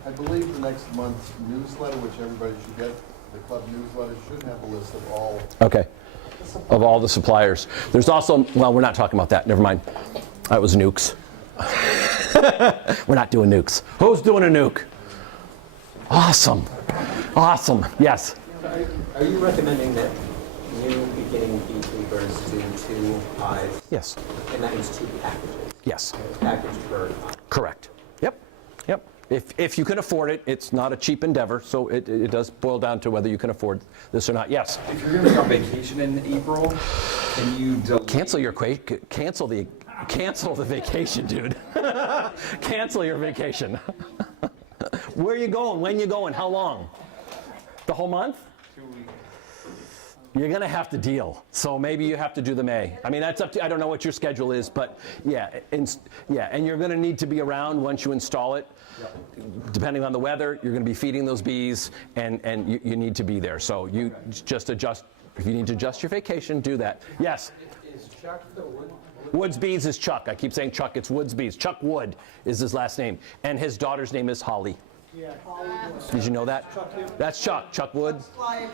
I believe the next month's newsletter, which everybody should get, the club newsletter should have a list of all. Okay. Of all the suppliers. There's also, well, we're not talking about that. Never mind. That was nukes. We're not doing nukes. Who's doing a nuke? Awesome. Awesome. Yes. Are you recommending that new beginning beekeepers do 2 hives? Yes. And that means 2 packages? Yes. Package per hive? Correct. Yep. Yep. If you can afford it, it's not a cheap endeavor, so it does boil down to whether you can afford this or not. Yes. If you're going to be on vacation in April, can you cancel the vacation, dude. Cancel your vacation. Where are you going? When you going? How long? The whole month? 2 weeks. You're going to have to deal. So maybe you have to do the May. I mean, that's up to, I don't know what your schedule is, but yeah, and you're going to need to be around once you install it. Yep. Depending on the weather, you're going to be feeding those bees, and you need to be there. So you just adjust. If you need to adjust your vacation, do that. Yes? Is Chuck the wood? Woods Bees is Chuck. I keep saying Chuck. It's Woods Bees. Chuck Wood is his last name. And his daughter's name is Holly. Yeah. Did you know that? That's Chuck. Chuck Wood.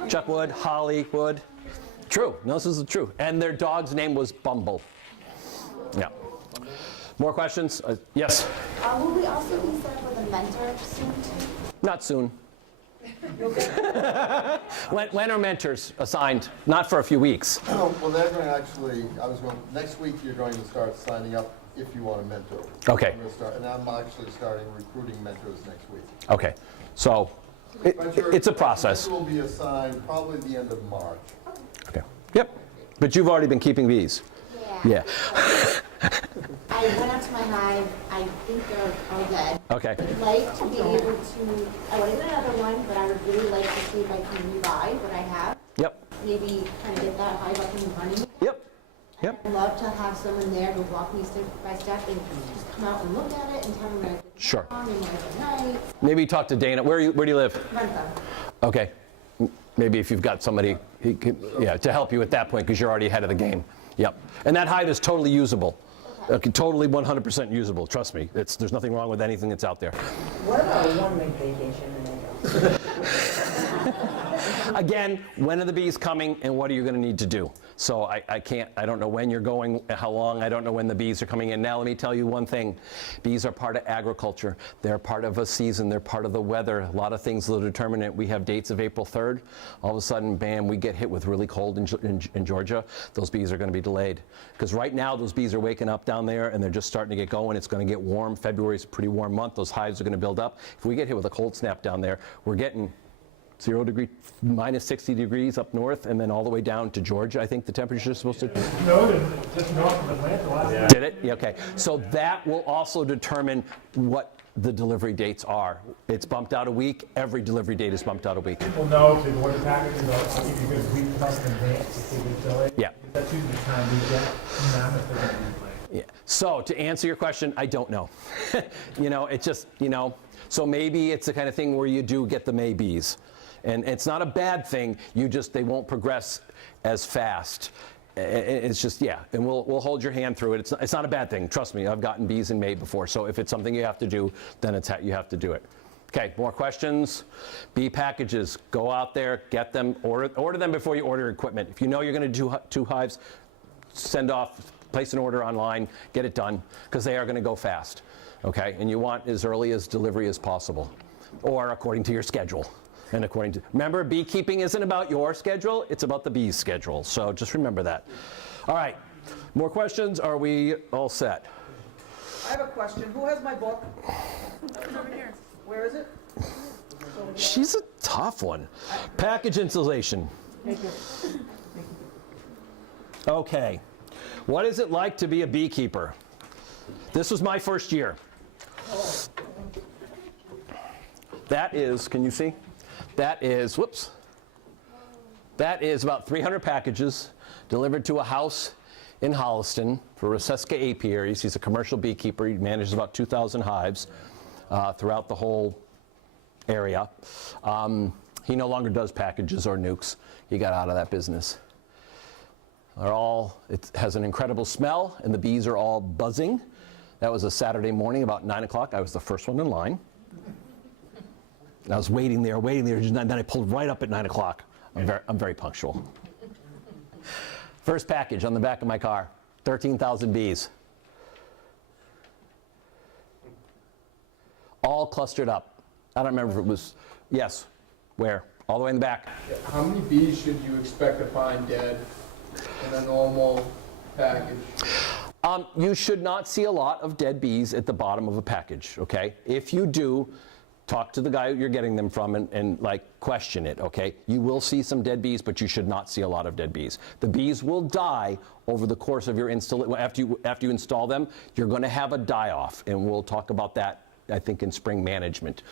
Chuck Wood. Holly Wood. True. No, this is true. And their dog's name was Bumble. Yeah. More questions? Yes? Will we also be set up with a mentor soon too? Not soon. When are mentors assigned? Not for a few weeks. Well, they're going to actually, next week you're going to start signing up if you want a mentor. Okay. And I'm actually starting recruiting mentors next week. Okay. So it's a process. Will be assigned probably the end of March. Okay. Yep. But you've already been keeping bees. Yeah. I went out to my hive. I think they're all dead. Okay. I'd like to be able to, I want to get another one, but I would really like to see if I can revive what I have. Yep. Maybe kind of get that hive up and running. Yep. Yep. I'd love to have someone there to walk me step by step and just come out and look at it and tell me where I Sure. and where at night. Maybe talk to Dana. Where do you live? Rentham. Okay. Maybe if you've got somebody to help you at that point because you're already ahead of the game. Yep. And that hive is totally usable. Totally 100% usable. Trust me. There's nothing wrong with anything that's out there. What about a 1-week vacation and then go? Again, when are the bees coming and what are you going to need to do? So I don't know when you're going, how long, I don't know when the bees are coming in. Now let me tell you one thing. Bees are part of agriculture. They're part of a season. They're part of the weather. A lot of things will determine it. We have dates of April 3rd. All of a sudden, bam, we get hit with really cold in Georgia. Those bees are going to be delayed. Because right now, those bees are waking up down there and they're just starting to get going. It's going to get warm. February is a pretty warm month. Those hives are going to build up. If we get hit with a cold snap down there, we're getting 0 degree, minus 60 degrees up north, and then all the way down to Georgia. I think the temperature is supposed to. Just north of Atlanta last night. Did it? Yeah, okay. So that will also determine what the delivery dates are. It's bumped out a week. Every delivery date is bumped out a week. People know to order packages. I'll give you a good week plus in advance to see if they delay. Yeah. That's usually the time we get. Not if they're going to be delayed. Yeah. So to answer your question, I don't know. It's just, so maybe it's the kind of thing where you do get the maybes. And it's not a bad thing. They won't progress as fast. It's just, and we'll hold your hand through it. It's not a bad thing. Trust me, I've gotten bees in May before. So if it's something you have to do, then you have to do it. Okay, more questions? Bee packages, go out there, get them, order them before you order equipment. If you know you're going to do 2 hives, place an order online, get it done, because they are going to go fast. Okay, and you want as early as delivery as possible, or according to your schedule. And remember, beekeeping isn't about your schedule, it's about the bees' schedule. So just remember that. All right, more questions? Are we all set? I have a question. Who has my book? Over here. Where is it? She's a tough one. Package installation. Okay. What is it like to be a beekeeper? This was my first year. That is, can you see? That is, whoops. That is about 300 packages delivered to a house in Holliston for Reseska apiaries. He's a commercial beekeeper. He manages about 2,000 hives throughout the whole area. He no longer does packages or nukes. He got out of that business. It has an incredible smell, and the bees are all buzzing. That was a Saturday morning about 9 o'clock. I was the first one in line. And I was waiting there, and then I pulled right up at 9 o'clock. I'm very punctual. First package on the back of my car, 13,000 bees. All clustered up. I don't remember if it was, yes, where? All the way in the back. How many bees should you expect to find dead in a normal package? You should not see a lot of dead bees at the bottom of a package, okay? If you do, talk to the guy you're getting them from and like question it, okay? You will see some dead bees, but you should not see a lot of dead bees. The bees will die over the course of your installation. After you install them, you're going to have a die-off, and we'll talk about that, I think, in spring management.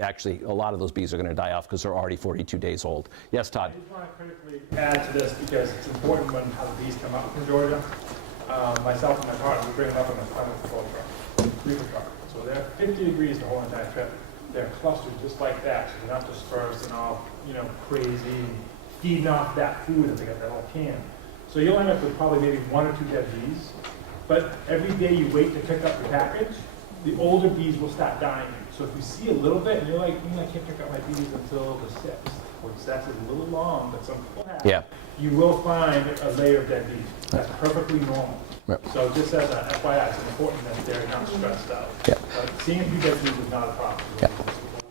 Actually, a lot of those bees are going to die off because they're already 42 days old. Yes, Todd? I just want to critically add to this because it's important when how the bees come up from Georgia. Myself and my partner, we bring them up in a climate control truck, reefer truck. So they're 50 degrees the whole entire trip. They're clustered just like that, so they're not dispersed and all, crazy and feeding off that food that they got that whole can. So you'll end up with probably maybe 1 or 2 dead bees. But every day you wait to pick up the package, the older bees will start dying. So if you see a little bit and you're like, I can't pick up my bees until the 6th, which that's a little long, but some people have. Yeah. You will find a layer of dead bees. That's perfectly normal. Yep. So just as an FYI, it's important that they're not stressed out. Yep. But seeing a few dead bees is not a problem. Yep.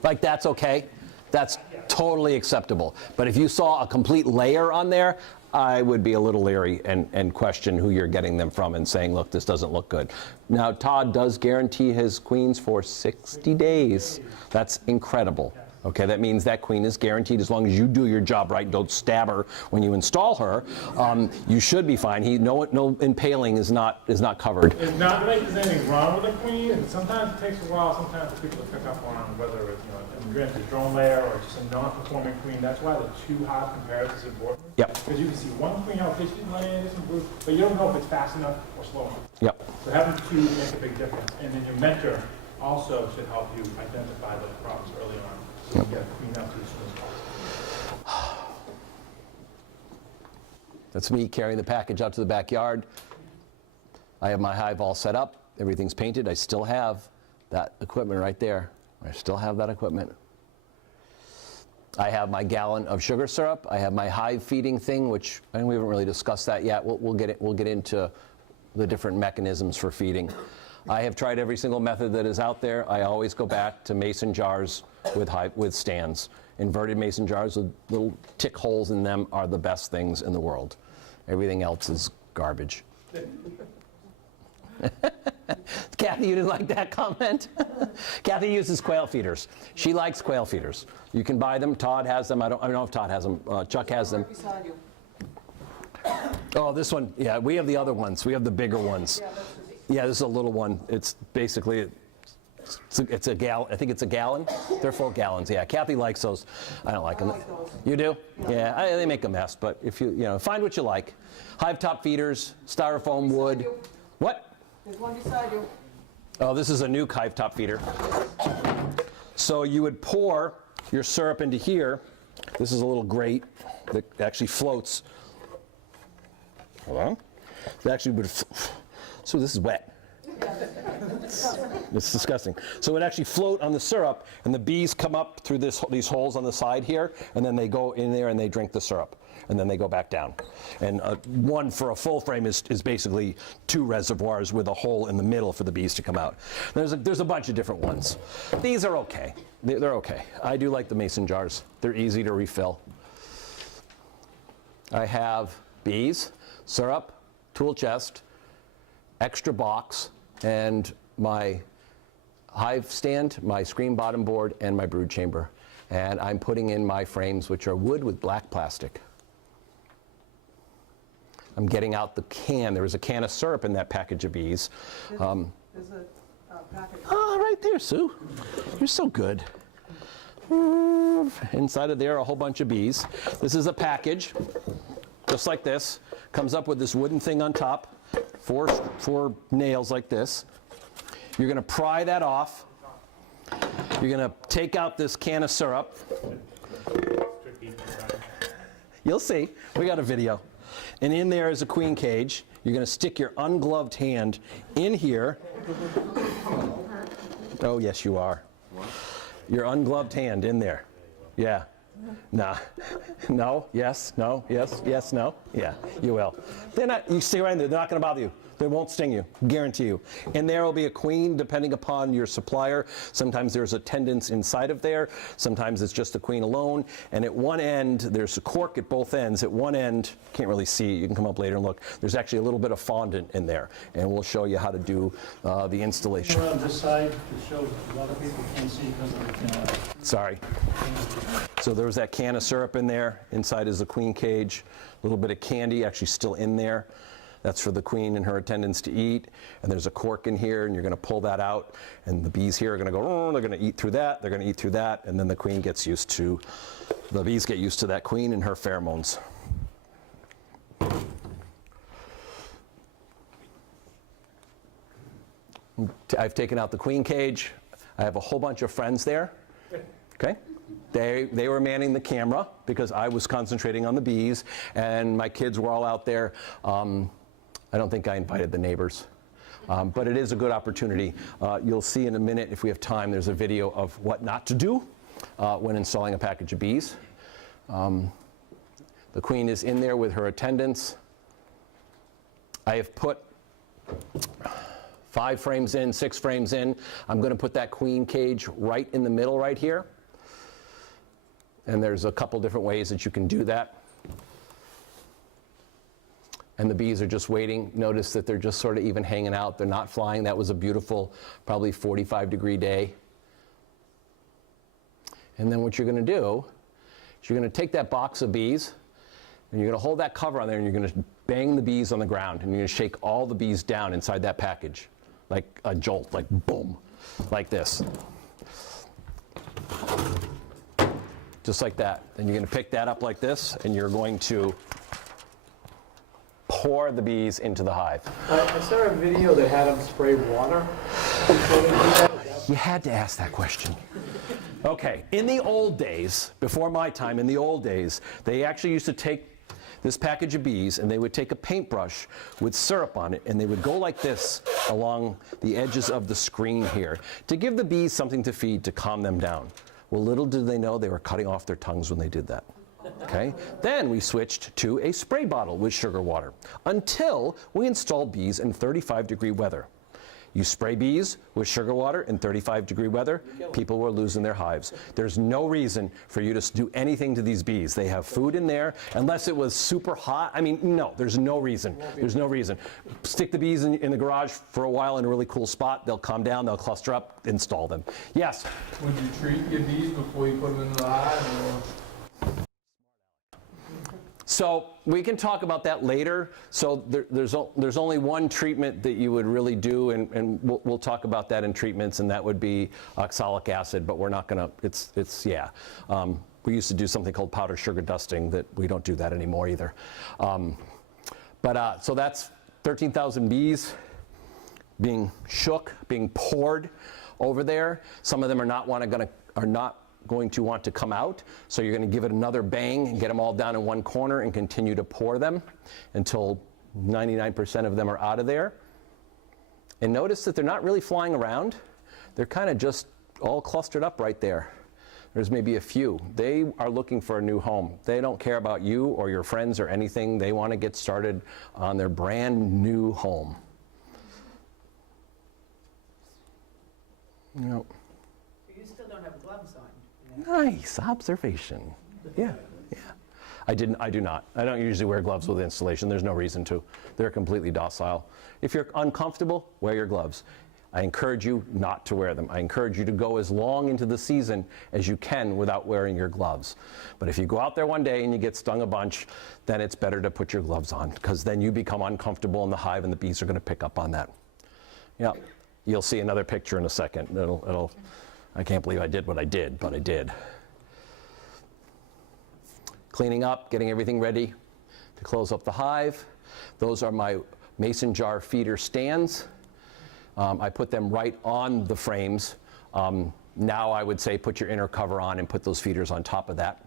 Like, that's okay. That's totally acceptable. But if you saw a complete layer on there, I would be a little leery and question who you're getting them from and saying, look, this doesn't look good. Now, Todd does guarantee his queens for 60 days. That's incredible. Okay, that means that queen is guaranteed as long as you do your job right, don't stab her when you install her. You should be fine. No impaling is not covered. It's not like there's anything wrong with the queen, and sometimes it takes a while, sometimes for people to pick up on whether it's a drone layer or just a non-performing queen. That's why the 2 hive comparison is important. Yep. Because you can see one queen out, she's laying, but you don't know if it's fast enough or slow enough. Yep. So having 2 makes a big difference. And then your mentor also should help you identify those problems early on. So you get queen out as soon as possible. That's me carrying the package out to the backyard. I have my hive all set up. Everything's painted. I still have that equipment right there. I still have that equipment. I have my gallon of sugar syrup. I have my hive feeding thing, which we haven't really discussed that yet. We'll get into the different mechanisms for feeding. I have tried every single method that is out there. I always go back to mason jars with stands. Inverted mason jars with little tick holes in them are the best things in the world. Everything else is garbage. Kathy, you didn't like that comment? Kathy uses quail feeders. She likes quail feeders. You can buy them. Todd has them. I don't know if Todd has them. Chuck has them. Beside you. Oh, this one. Yeah, we have the other ones. We have the bigger ones. Yeah, this is a little one. It's basically, it's a gallon. I think it's a gallon. They're full gallons. Yeah, Kathy likes those. I don't like them. I like those. You do? Yeah, they make a mess. But if you find what you like. Hive top feeders, styrofoam wood. What? There's one beside you. Oh, this is a new hive top feeder. So you would pour your syrup into here. This is a little grate that actually floats. Hold on. It actually would. So this is wet. It's disgusting. So it actually float on the syrup, and the bees come up through these holes on the side here, and then they go in there and they drink the syrup, and then they go back down. And one for a full frame is basically 2 reservoirs with a hole in the middle for the bees to come out. There's a bunch of different ones. These are okay. They're okay. I do like the mason jars. They're easy to refill. I have bees, syrup, tool chest, extra box, and my hive stand, my screen bottom board, and my brood chamber. And I'm putting in my frames, which are wood with black plastic. I'm getting out the can. There was a can of syrup in that package of bees. There's a package. Oh, right there, Sue. You're so good. Inside of there, a whole bunch of bees. This is a package, just like this. Comes up with this wooden thing on top, four nails like this. You're going to pry that off. You're going to take out this can of syrup. You'll see. We got a video. And in there is a queen cage. You're going to stick your ungloved hand in here. Oh, yes, you are. Your ungloved hand in there. Yeah. Nah. No. Yes. No. Yes. Yes. No. Yeah. You will. They're not. You stay right in there. They're not going to bother you. They won't sting you. Guarantee you. And there will be a queen, depending upon your supplier. Sometimes there's attendants inside of there. Sometimes it's just the queen alone. And at one end, there's a cork at both ends. At one end, can't really see. You can come up later and look. There's actually a little bit of fondant in there, and we'll show you how to do the installation. Around this side to show a lot of people can't see because of the Sorry. So there was that can of syrup in there. Inside is the queen cage. A little bit of candy actually still in there. That's for the queen and her attendants to eat. And there's a cork in here, and you're going to pull that out. And the bees here are going to go, oh, they're going to eat through that. They're going to eat through that. And then the queen gets used to, the bees get used to that queen and her pheromones. I've taken out the queen cage. I have a whole bunch of friends there. Okay? They were manning the camera because I was concentrating on the bees, and my kids were all out there. I don't think I invited the neighbors, but it is a good opportunity. You'll see in a minute, if we have time, there's a video of what not to do when installing a package of bees. The queen is in there with her attendants. I have put 5 frames in, 6 frames in. I'm going to put that queen cage right in the middle right here. And there's a couple different ways that you can do that. And the bees are just waiting. Notice that they're just sort of even hanging out. They're not flying. That was a beautiful, probably 45-degree day. And then what you're going to do is you're going to take that box of bees, and you're going to hold that cover on there, and you're going to bang the bees on the ground, and you're going to shake all the bees down inside that package, like a jolt, like boom, like this. Just like that. And you're going to pick that up like this, and you're going to pour the bees into the hive. I saw a video that had them spray water. You had to ask that question. Okay, in the old days, before my time, in the old days, they actually used to take this package of bees, and they would take a paintbrush with syrup on it, and they would go like this along the edges of the screen here to give the bees something to feed to calm them down. Well, little did they know they were cutting off their tongues when they did that. Okay? Then we switched to a spray bottle with sugar water until we installed bees in 35-degree weather. You spray bees with sugar water in 35-degree weather, people were losing their hives. There's no reason for you to do anything to these bees. They have food in there, unless it was super hot. I mean, no, there's no reason. There's no reason. Stick the bees in the garage for a while in a really cool spot. They'll calm down, they'll cluster up, install them. Yes? Would you treat your bees before you put them in the hive? Or? So we can talk about that later. So there's only one treatment that you would really do, and we'll talk about that in treatments, and that would be oxalic acid, but we're not going to, we used to do something called powder sugar dusting that we don't do that anymore either. So that's 13,000 bees being shook, being poured over there. Some of them are not going to want to come out, so you're going to give it another bang and get them all down in one corner and continue to pour them until 99% of them are out of there. And notice that they're not really flying around. They're kind of just all clustered up right there. There's maybe a few. They are looking for a new home. They don't care about you or your friends or anything. They want to get started on their brand new home. Yep. You still don't have gloves on. Nice observation. Yeah, yeah. I do not. I don't usually wear gloves with installation. There's no reason to. They're completely docile. If you're uncomfortable, wear your gloves. I encourage you not to wear them. I encourage you to go as long into the season as you can without wearing your gloves. But if you go out there one day and you get stung a bunch, then it's better to put your gloves on, because then you become uncomfortable in the hive and the bees are going to pick up on that. Yeah, you'll see another picture in a second. I can't believe I did what I did, but I did. Cleaning up, getting everything ready to close up the hive. Those are my mason jar feeder stands. I put them right on the frames. Now I would say put your inner cover on and put those feeders on top of that.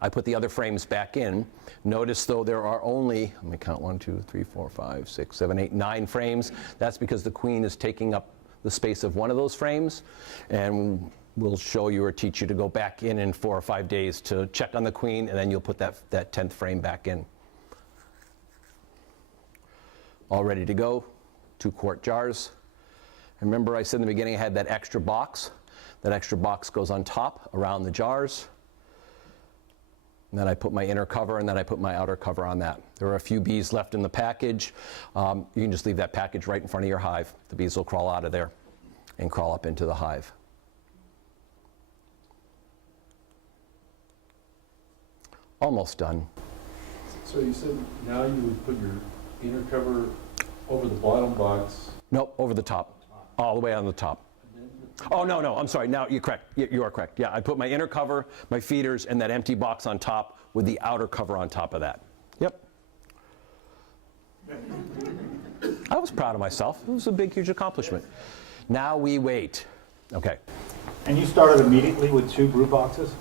I put the other frames back in. Notice though there are only, let me count, 1, 2, 3, 4, 5, 6, 7, 8, 9 frames. That's because the queen is taking up the space of one of those frames, and we'll show you or teach you to go back in 4 or 5 days to check on the queen, and then you'll put that 10th frame back in. All ready to go, 2 quart jars. Remember I said in the beginning I had that extra box. That extra box goes on top around the jars. And then I put my inner cover, and then I put my outer cover on that. There are a few bees left in the package. You can just leave that package right in front of your hive. The bees will crawl out of there and crawl up into the hive. Almost done. So you said now you would put your inner cover over the bottom box? Nope, over the top, all the way on the top. Oh, no, I'm sorry. Now you're correct. You are correct. Yeah, I put my inner cover, my feeders, and that empty box on top with the outer cover on top of that. Yep. I was proud of myself. It was a big, huge accomplishment. Now we wait. Okay. And you started immediately with 2 brood boxes?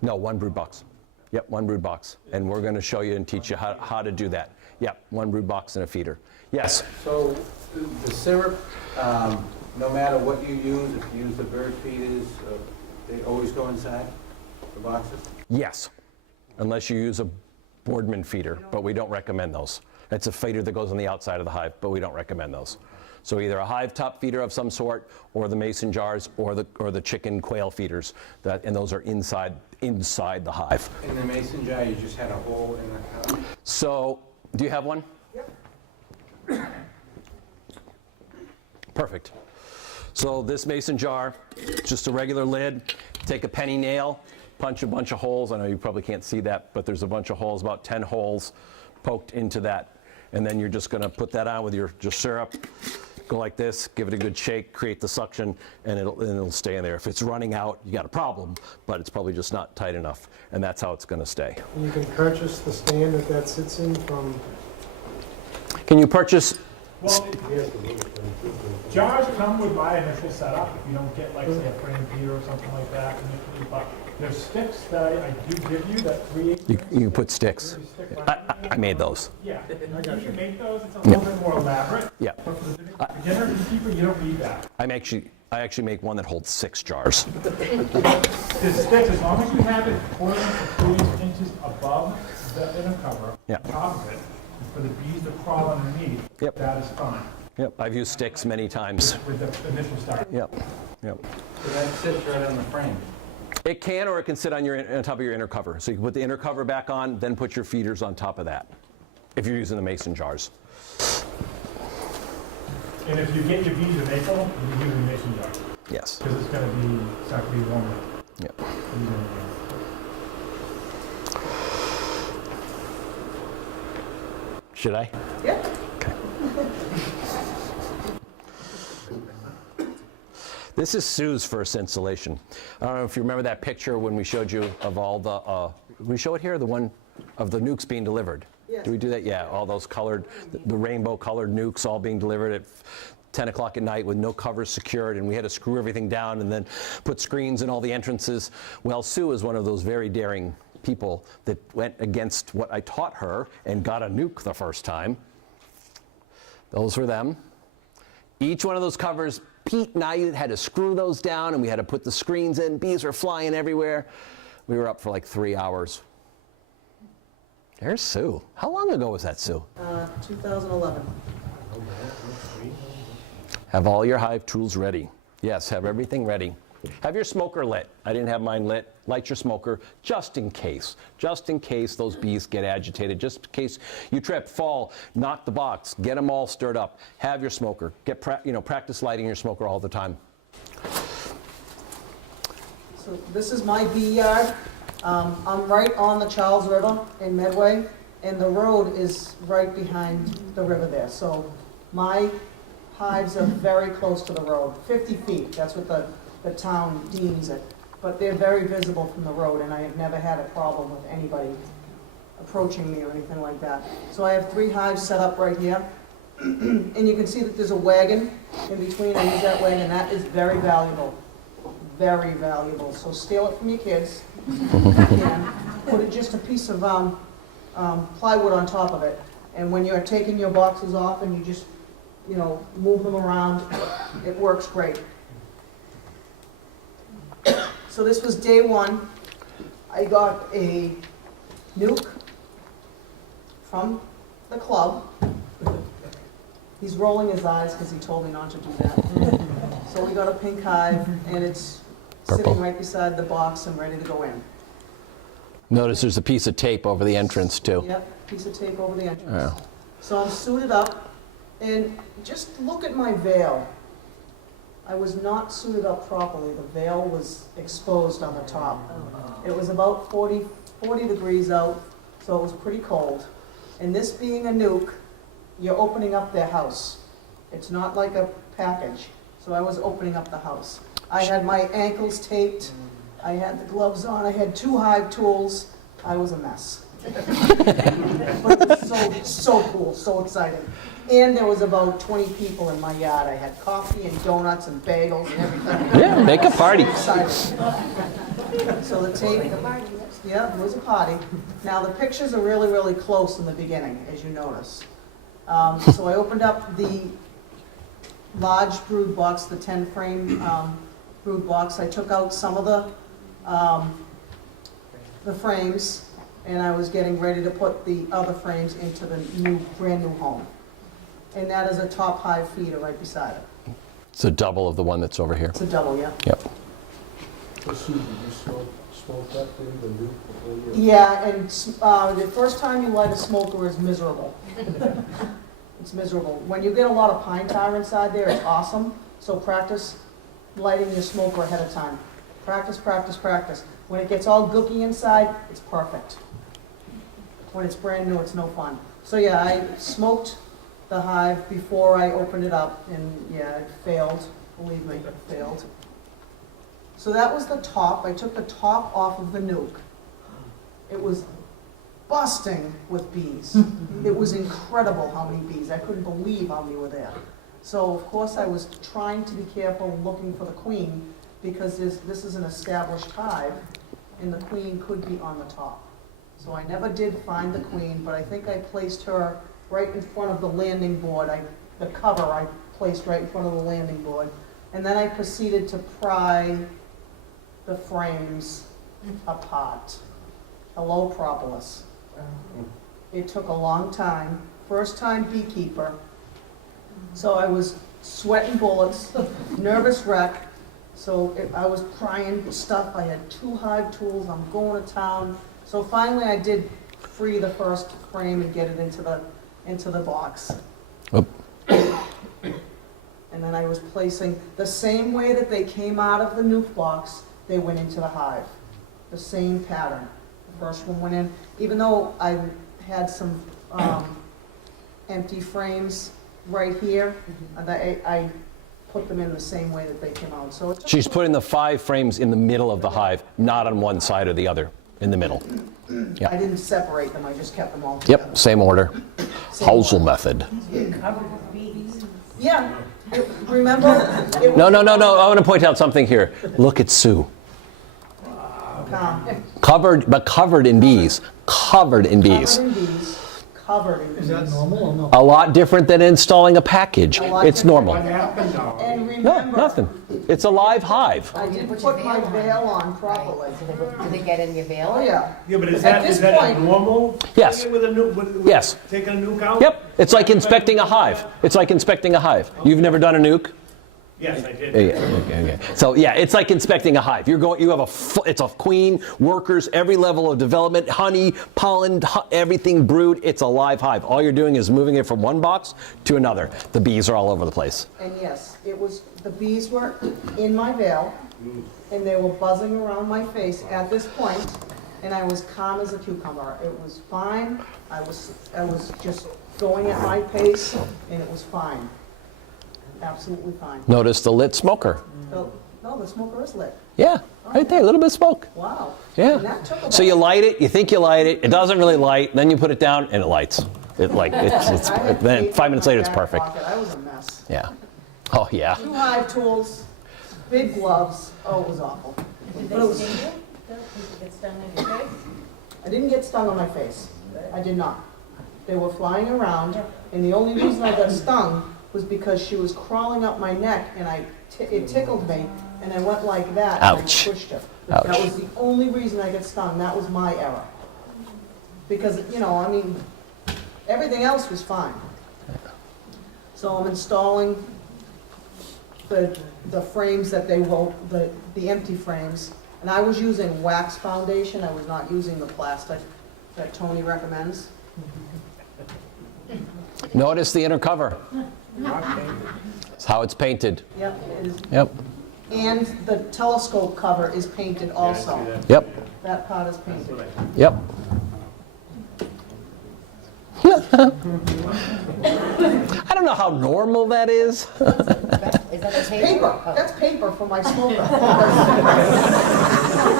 No, 1 brood box. Yep, 1 brood box. And we're going to show you and teach you how to do that. Yep, 1 brood box and a feeder. Yes? So the syrup, no matter what you use, if you use the bird feeders, they always go inside the boxes? Yes, unless you use a Boardman feeder, but we don't recommend those. It's a feeder that goes on the outside of the hive, but we don't recommend those. So either a hive top feeder of some sort, or the mason jars, or the chicken quail feeders, and those are inside the hive. In the mason jar, you just had a hole in the cover? So, do you have one? Yep. Perfect. So this mason jar, just a regular lid, take a penny nail, punch a bunch of holes. I know you probably can't see that, but there's a bunch of holes, about 10 holes poked into that. And then you're just going to put that on with your syrup, go like this, give it a good shake, create the suction, and it'll stay in there. If it's running out, you got a problem, but it's probably just not tight enough, and that's how it's going to stay. You can purchase the stand that sits in from... Can you purchase... Well, jars come with my initial setup, if you don't get like say a frame feeder or something like that initially, but there's sticks that I do give you that create... You can put sticks. I made those. Yeah, you can make those, it's a little bit more elaborate. Yeah. But for the beginner beekeeper, you don't need that. I actually make one that holds 6 jars. The sticks, as long as you have it 4 to 3 inches above the inner cover, Yeah. on top of it, for the bees to crawl underneath, Yep. that is fine. Yep, I've used sticks many times. With the initial start. Yep. So that sits right on the frame? It can, or it can sit on top of your inner cover. So you can put the inner cover back on, then put your feeders on top of that, if you're using the mason jars. And if you get your bees in April, you use a mason jar. Yes. Because it's not going to be warmer. Yep. Should I? Yeah. Okay. This is Sue's first installation. I don't know if you remember that picture when we showed you of all the, we show it here, the one of the nukes being delivered. Yes. Do we do that? Yeah, all those colored, the rainbow colored nukes all being delivered at 10 o'clock at night with no covers secured, and we had to screw everything down and then put screens in all the entrances. Well, Sue is one of those very daring people that went against what I taught her and got a nuke the first time. Those were them. Each one of those covers, Pete and I had to screw those down, and we had to put the screens in. Bees were flying everywhere. We were up for like 3 hours. There's Sue. How long ago was that, Sue? 2011. Have all your hive tools ready. Yes, have everything ready. Have your smoker lit. I didn't have mine lit. Light your smoker just in case. Just in case those bees get agitated. Just in case you trip, fall, knock the box. Get them all stirred up. Have your smoker. Practice lighting your smoker all the time. So this is my bee yard. I'm right on the Charles River in Medway, and the road is right behind the river there. So my hives are very close to the road, 50 feet, that's what the town deems it. But they're very visible from the road, and I have never had a problem with anybody approaching me or anything like that. So I have 3 hives set up right here. And you can see that there's a wagon in between. I use that wagon. That is very valuable. Very valuable. So steal it from your kids. And put just a piece of plywood on top of it. And when you're taking your boxes off and you just, move them around, it works great. So this was day 1. I got a nuke from the club. He's rolling his eyes because he told me not to do that. So we got a pink hive, and it's sitting right beside the box and ready to go in. Notice there's a piece of tape over the entrance, too. Yep, piece of tape over the entrance. Yeah. So I'm suited up, and just look at my veil. I was not suited up properly. The veil was exposed on the top. It was about 40 degrees out, so it was pretty cold. And this being a nuke, you're opening up their house. It's not like a package. So I was opening up the house. I had my ankles taped. I had the gloves on. I had 2 hive tools. I was a mess. But it was so cool, so exciting. And there was about 20 people in my yard. I had coffee and donuts and bagels and everything. Yeah, make a party. Excited. So the tape, yeah, it was a party. Now the pictures are really, really close in the beginning, as you notice. So I opened up the large brood box, the 10-frame brood box. I took out some of the frames, and I was getting ready to put the other frames into the brand new home. And that is a top hive feeder right beside it. It's a double of the one that's over here. It's a double, yeah. Yep. So Sue, did you smoke that thing, the nuke, before you? Yeah, and the first time you light a smoker is miserable. It's miserable. When you get a lot of pine tar inside there, it's awesome. So practice lighting your smoker ahead of time. Practice, practice, practice. When it gets all gooky inside, it's perfect. When it's brand new, it's no fun. So yeah, I smoked the hive before I opened it up, and yeah, it failed. Believe me, it failed. So that was the top. I took the top off of the nuke. It was busting with bees. It was incredible how many bees. I couldn't believe how many were there. So of course I was trying to be careful looking for the queen, because this is an established hive, and the queen could be on the top. So I never did find the queen, but I think I placed her right in front of the landing board. The cover I placed right in front of the landing board. And then I proceeded to pry the frames apart. Hello, propolis. It took a long time. First time beekeeper. So I was sweating bullets, nervous wreck. So I was prying stuff. I had 2 hive tools. I'm going to town. So finally I did free the first frame and get it into the box. Oh. And then I was placing the same way that they came out of the nuke box, they went into the hive. The same pattern. The first one went in, even though I had some empty frames right here, I put them in the same way that they came out. So She's putting the 5 frames in the middle of the hive, not on one side or the other, in the middle. I didn't separate them, I just kept them all together. Yep, same order. Hausel method. Yeah, remember? No. I want to point out something here. Look at Sue. Covered in bees. Covered in bees. Covered in bees. Covered in bees. Is that normal or no? A lot different than installing a package. It's normal. And remember, No, nothing. It's a live hive. I didn't put my veil on properly. Do they get in your veil? Oh, yeah. Yeah, but is At that, this is that point- a normal? Yes. thing with a nuke, with Yes. taking a nuke out? Yep. It's like inspecting a hive. It's like inspecting a hive. You've never done a nuke? Yes, I did. Okay. So yeah, it's like inspecting a hive. You have it's a queen, workers, every level of development, honey, pollen, everything brood. It's a live hive. All you're doing is moving it from one box to another. The bees are all over the place. And yes, the bees were in my veil, and they were buzzing around my face at this point, and I was calm as a cucumber. It was fine. I was just going at my pace, and it was fine. absolutely fine. Notice the lit smoker. No, the smoker is lit. Yeah, right there, a little bit of smoke. Wow. Yeah. And that took about- So you light it, you think you light it, it doesn't really light, then you put it down and it lights. Then 5 minutes later it's perfect. I was a mess. Yeah. Oh, yeah. 2 hive tools, big gloves. Oh, it was awful. Did But it they was- sting you? Did you get stung in your face? I didn't get stung on my face. I did not. They were flying around, and the only reason I got stung was because she was crawling up my neck, and it tickled me, and I went like that, and I Ouch. pushed her. Ouch. That was the only reason I got stung. That was my error. Because, I mean, everything else was fine. So I'm installing the frames that they will, the empty frames. And I was using wax foundation. I was not using the plastic that Tony recommends. Notice the inner cover. That's how it's painted. Yep, it is. Yep. And the telescope cover is painted also. Yep. That part is painted. Yep. I don't know how normal that is. Is that a That's paper? paper. Oh. That's paper for my smoker.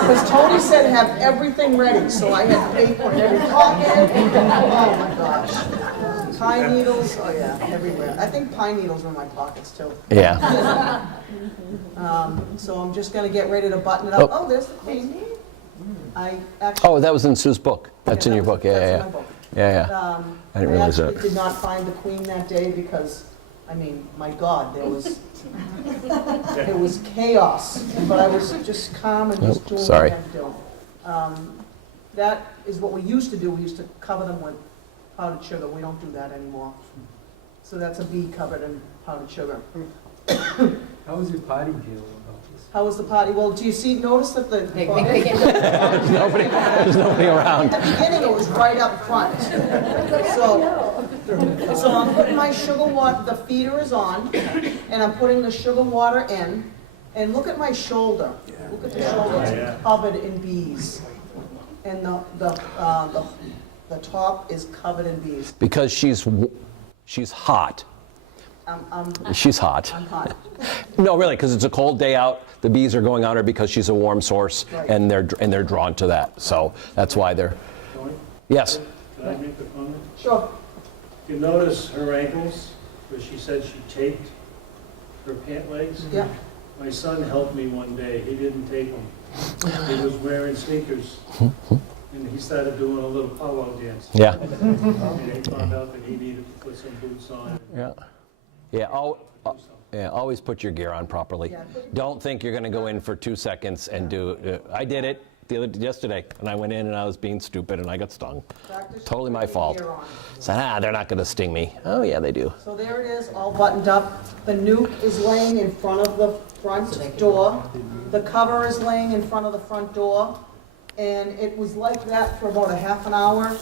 Because Tony said have everything ready, so I had paper in every pocket. Oh my gosh. Pine needles, oh yeah, everywhere. I think pine needles were in my pockets too. Yeah. So I'm just gonna get ready to button it up. Oh. Oh, there's the queen. I actually. Oh, that was in Sue's book. That's in your book. Yeah, That's in yeah, my book. yeah. I didn't realize I actually that. did not find the queen that day because, I mean, my God, there was chaos. But I was just calm and just doing what I had to do. That is what we used to do. We used to cover them with powdered sugar. We don't do that anymore. So that's a bee covered in powdered sugar. How was your potty deal about this? How was the party? Well, do you notice that the... There's nobody around. At the beginning, it was right up front. So I'm putting my sugar water, the feeder is on, and I'm putting the sugar water in. And look at my shoulder. Look at the shoulder, it's covered in bees. And the top is covered in bees. Because she's hot. She's hot. I'm hot. No, really, because it's a cold day out. The bees are going on her because she's a warm source, Right. and they're drawn to that. So that's why they're. Yes. Can I make a comment? Sure. You notice her ankles, where she said she taped her pant legs? Yeah. My son helped me one day, he didn't tape them. He was wearing sneakers, and he started doing a little powwow dance. Yeah. And he found out that he needed to put some boots on. Yeah. Yeah. Always put your gear on properly. Don't think you're going to go in for 2 seconds and do. I did it yesterday, and I went in and I was being stupid and I got stung. Totally my fault. So they're not going to sting me. Oh yeah, they do. So there it is, all buttoned up. The nuke is laying in front of the front door. The cover is laying in front of the front door. And it was like that for about a half an hour.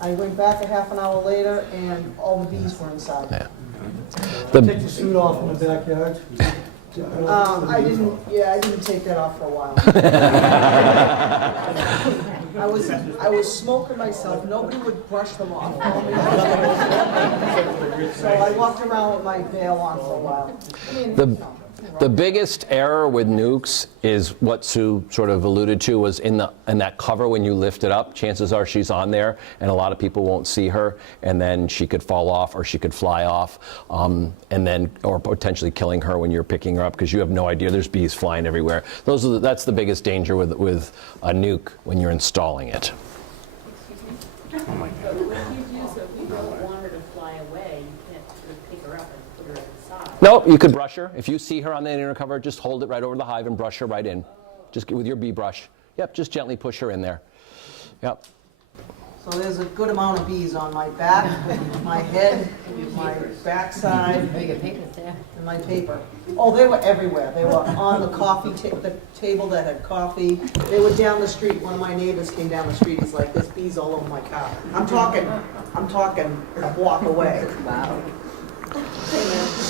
I went back a half an hour later, and all the bees were inside. Yeah. Take the suit off in the backyard. I didn't take that off for a while. I was smoking myself. Nobody would brush them off. So I walked around with my veil on for a while. I mean, The biggest error with nukes is what Sue sort of alluded to, was in that cover when you lift it up. Chances are she's on there, and a lot of people won't see her, and then she could fall off or she could fly off, or potentially killing her when you're picking her up, because you have no idea. There's bees flying everywhere. That's the biggest danger with a nuke when you're installing it. Oh my God. But what do you do so if you don't want her to fly away, you can't sort of pick her up and put her inside? Nope, you could brush her. If you see her on the inner cover, just hold it right over the hive and brush her right in. Just with your bee brush. Yep, just gently push her in there. Yep. So there's a good amount of bees on my back, my head, my backside, and my paper. Oh, they were everywhere. They were on the the table that had coffee. They were down the street. One of my neighbors came down the street. He's like, "There's bees all over my car." I'm talking a block away. Wow.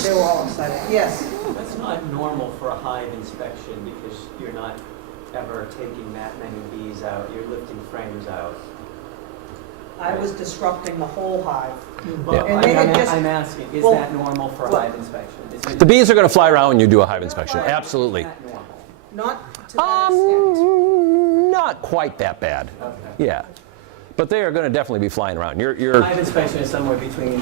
They were all excited. Yes. That's not normal for a hive inspection, because you're not ever taking that many bees out. You're lifting frames out. I was disrupting the whole hive. But And they had just- I'm asking, is well, that normal for a well, hive inspection? Is it- The bees are going to fly around when you do a hive inspection. Absolutely. Is that normal? Not to that extent. Not quite that bad. Yeah. But they are going to definitely be flying around. You're Hive inspection is somewhere between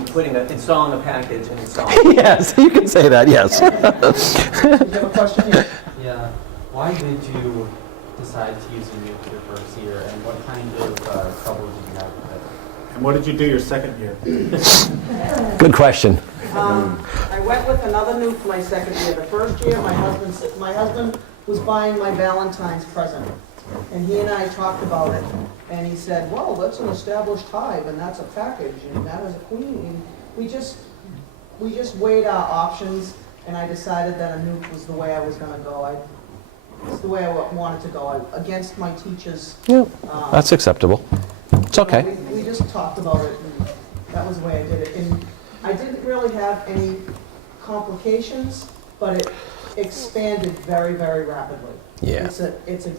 installing a package and installing. Yes, you can say that, yes. You have a question here? Yeah. Why did you decide to use a nuke your first year, and what kind of trouble did you have with it? And what did you do your second year? Good question. I went with another nuke my second year. The first year, my husband was buying my Valentine's present. And he and I talked about it, and he said, well, that's an established hive, and that's a package, and that is a queen. And we just weighed our options, and I decided that a nuke was the way I was gonna go. It's the way I wanted to go, against my teachers. Yeah, that's acceptable. It's okay. We just talked about it, and that was the way I did it. And I didn't really have any complications, but it expanded very, very rapidly. Yeah. It's a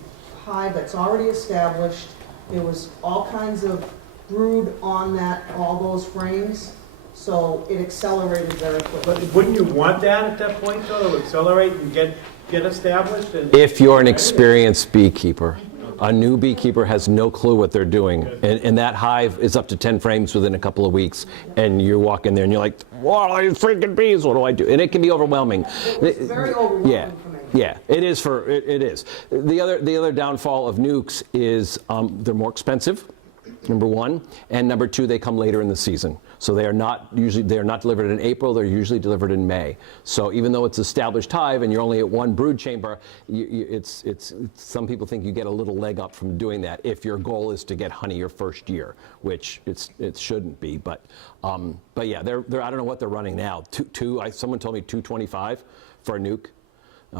hive that's already established. There was all kinds of brood on all those frames, so it accelerated very quickly. But wouldn't you want that at that point, though, to accelerate and get established? And If you're an experienced beekeeper, a new beekeeper has no clue what they're doing. And that hive is up to 10 frames within a couple of weeks. And you walk in there and you're like, wow, these freaking bees, what do I do? And it can be overwhelming. It's very overwhelming Yeah. for me. Yeah, it is it is. The other downfall of nukes is they're more expensive, number one, and number two, they come later in the season. So they are not delivered in April, they're usually delivered in May. So even though it's established hive and you're only at one brood chamber, it's some people think you get a little leg up from doing that if your goal is to get honey your first year, which it shouldn't be. But yeah, they're I don't know what they're running now. Someone told me $225 for a nuke. I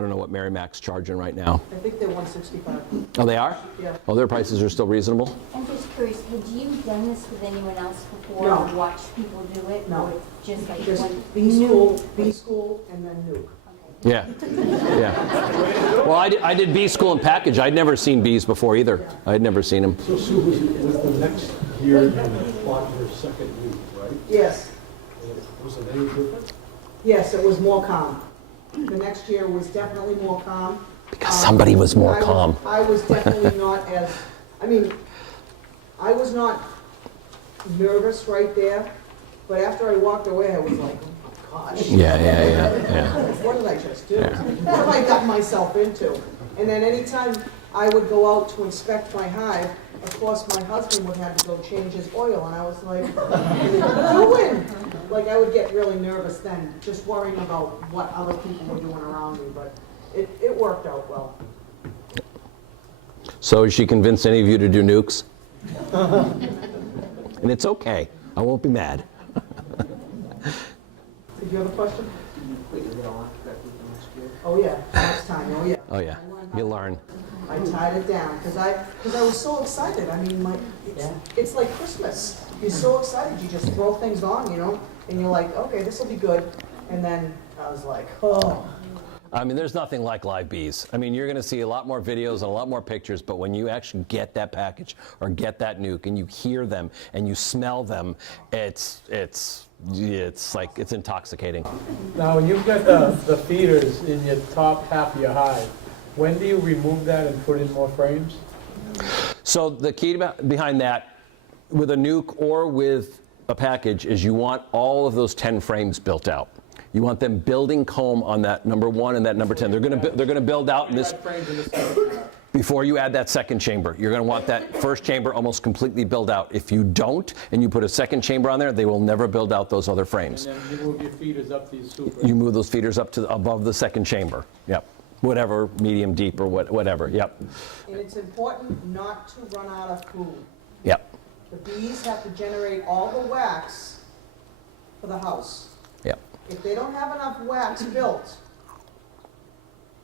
don't know what Merrimack's charging right now. I think they're $165. Oh, they are? Yeah. Oh, their prices are still reasonable? I'm just curious, had you done this with anyone else before? No. Or watched people do it? No. Or it's just like Just one bee school, and then nuke. Yeah. Yeah. Well, I did bee school and package. I'd never seen bees before either. I'd never seen them. So Sue, was the next year you bought your second nuke, right? Yes. Was it any different? Yes, it was more calm. The next year was definitely more calm. Because somebody was more calm. I was definitely not I was not nervous right there, but after I walked away, I was like, oh my gosh. Yeah. What did I just do? What have I got myself into? And then anytime I would go out to inspect my hive, of course, my husband would have to go change his oil, and I was like, what are you doing? Like, I would get really nervous then, just worrying about what other people were doing around me, but it worked out well. So has she convinced any of you to do nukes? And it's okay. I won't be mad. Did you have a question? Oh, yeah, next time, oh, yeah. Oh, yeah. You learn. I tied it down, because I was so excited. I mean, it's like Christmas. You're so excited, you just throw things on, and you're like, okay, this will be good. And then I was like, oh. I mean, there's nothing like live bees. I mean, you're going to see a lot more videos and a lot more pictures, but when you actually get that package or get that nuke and you hear them and you smell them, it's like, it's intoxicating. Now, when you've got the feeders in your top half of your hive, when do you remove that and put in more frames? So the key behind that, with a nuke or with a package, is you want all of those 10 frames built out. You want them building comb on that number 1 and that number 10. They're going to build out in this before you add that second chamber. You're going to want that first chamber almost completely built out. If you don't, and you put a second chamber on there, they will never build out those other frames. And then you move your feeders up these super. You move those feeders up to above the second chamber. Yep. Whatever, medium, deep, or whatever. Yep. And it's important not to run out of food. Yep. The bees have to generate all the wax for the house. Yep. If they don't have enough wax built,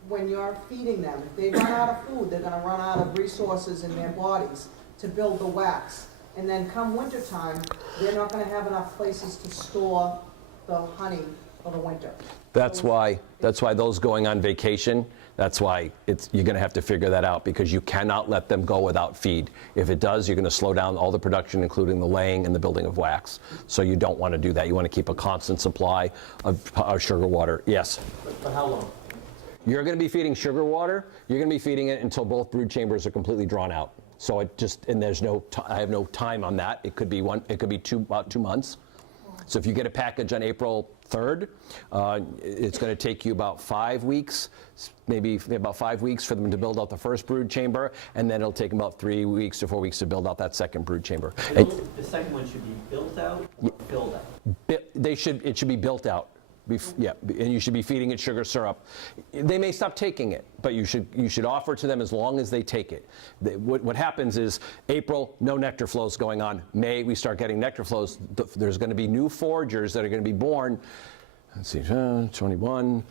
when you're feeding them, if they run out of food, they're gonna run out of resources in their bodies to build the wax. And then come wintertime, they're not gonna have enough places to store the honey for the winter. That's why those going on vacation, that's why you're going to have to figure that out, because you cannot let them go without feed. If it does, you're going to slow down all the production, including the laying and the building of wax. So you don't want to do that. You want to keep a constant supply of sugar water. Yes? For how long? You're going to be feeding sugar water. You're going to be feeding it until both brood chambers are completely drawn out. So and there's I have no time on that. It could be about 2 months. So if you get a package on April 3rd, it's going to take you about 5 weeks, maybe about 5 weeks for them to build out the first brood chamber, and then it'll take about 3 weeks to 4 weeks to build out that second brood chamber. The second one should be built out or filled out? It should be built out. Yeah, and you should be feeding it sugar syrup. They may stop taking it, but you should offer to them as long as they take it. What happens is April, no nectar flows going on. May, we start getting nectar flows. There's going to be new foragers that are going to be born. Let's see, 21.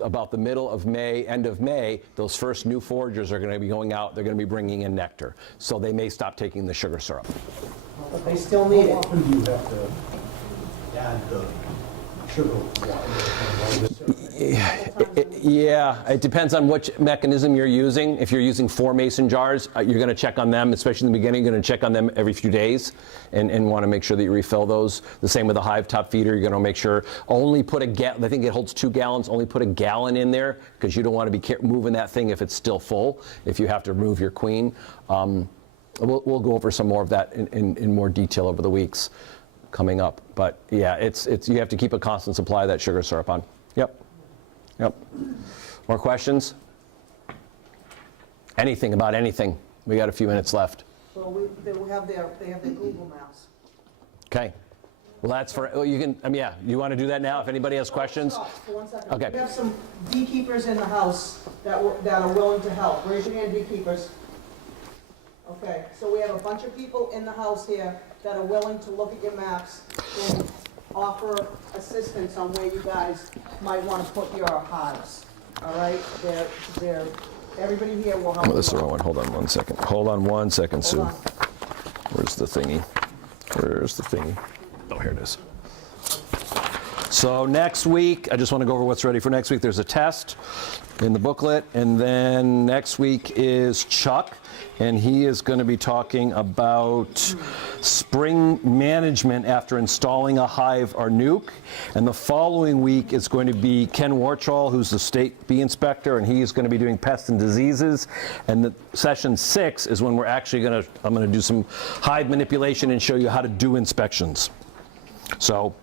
About the middle of May, end of May, those first new foragers are going to be going out. They're going to be bringing in nectar. So they may stop taking the sugar syrup. But they still need it. When do you have to add the sugar water? Yeah, it depends on which mechanism you're using. If you're using 4 mason jars, you're going to check on them, especially in the beginning. You're going to check on them every few days and want to make sure that you refill those. The same with the hive top feeder. You're going to make sure only put I think it holds 2 gallons. Only put 1 gallon in there, because you don't want to be moving that thing if it's still full. If you have to remove your queen, we'll go over some more of that in more detail over the weeks coming up. But yeah, you have to keep a constant supply of that sugar syrup on. Yep. More questions? Anything about anything? We got a few minutes left. So they have their Google Maps. Okay. Well, that's for, you can, yeah, you want to do that now if anybody has questions? Stop for 1 second. Okay. We have some beekeepers in the house that are willing to help. Raise your hand, beekeepers. Okay, so we have a bunch of people in the house here that are willing to look at your maps and offer assistance on where you guys might want to put your hives. All right? Everybody here will help. Oh, this is the wrong one. Hold on 1 second. Hold on 1 second, Sue. Where's the thingy? Oh, here it is. So next week, I just want to go over what's ready for next week. There's a test in the booklet, and then next week is Chuck, and he is going to be talking about spring management after installing a hive or nuke. And the following week is going to be Ken Warchall, who's the state bee inspector, and he is going to be doing pests and diseases. And the session 6 is when I'm going to do some hive manipulation and show you how to do inspections. So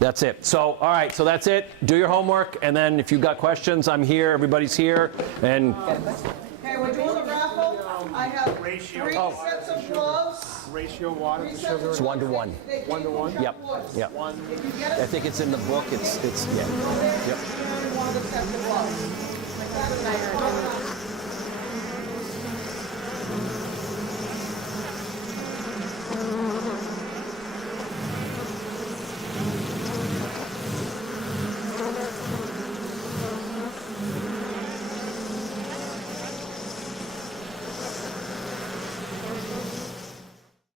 that's it. So, all right, so that's it. Do your homework, and then if you've got questions, I'm here, everybody's here, and... Okay, we're doing the raffle. I have 3 sets of gloves. Ratio water to sugar. It's 1 to 1. 1 to 1? Yep. I think it's in the book. It's yeah. Yep. One of the sets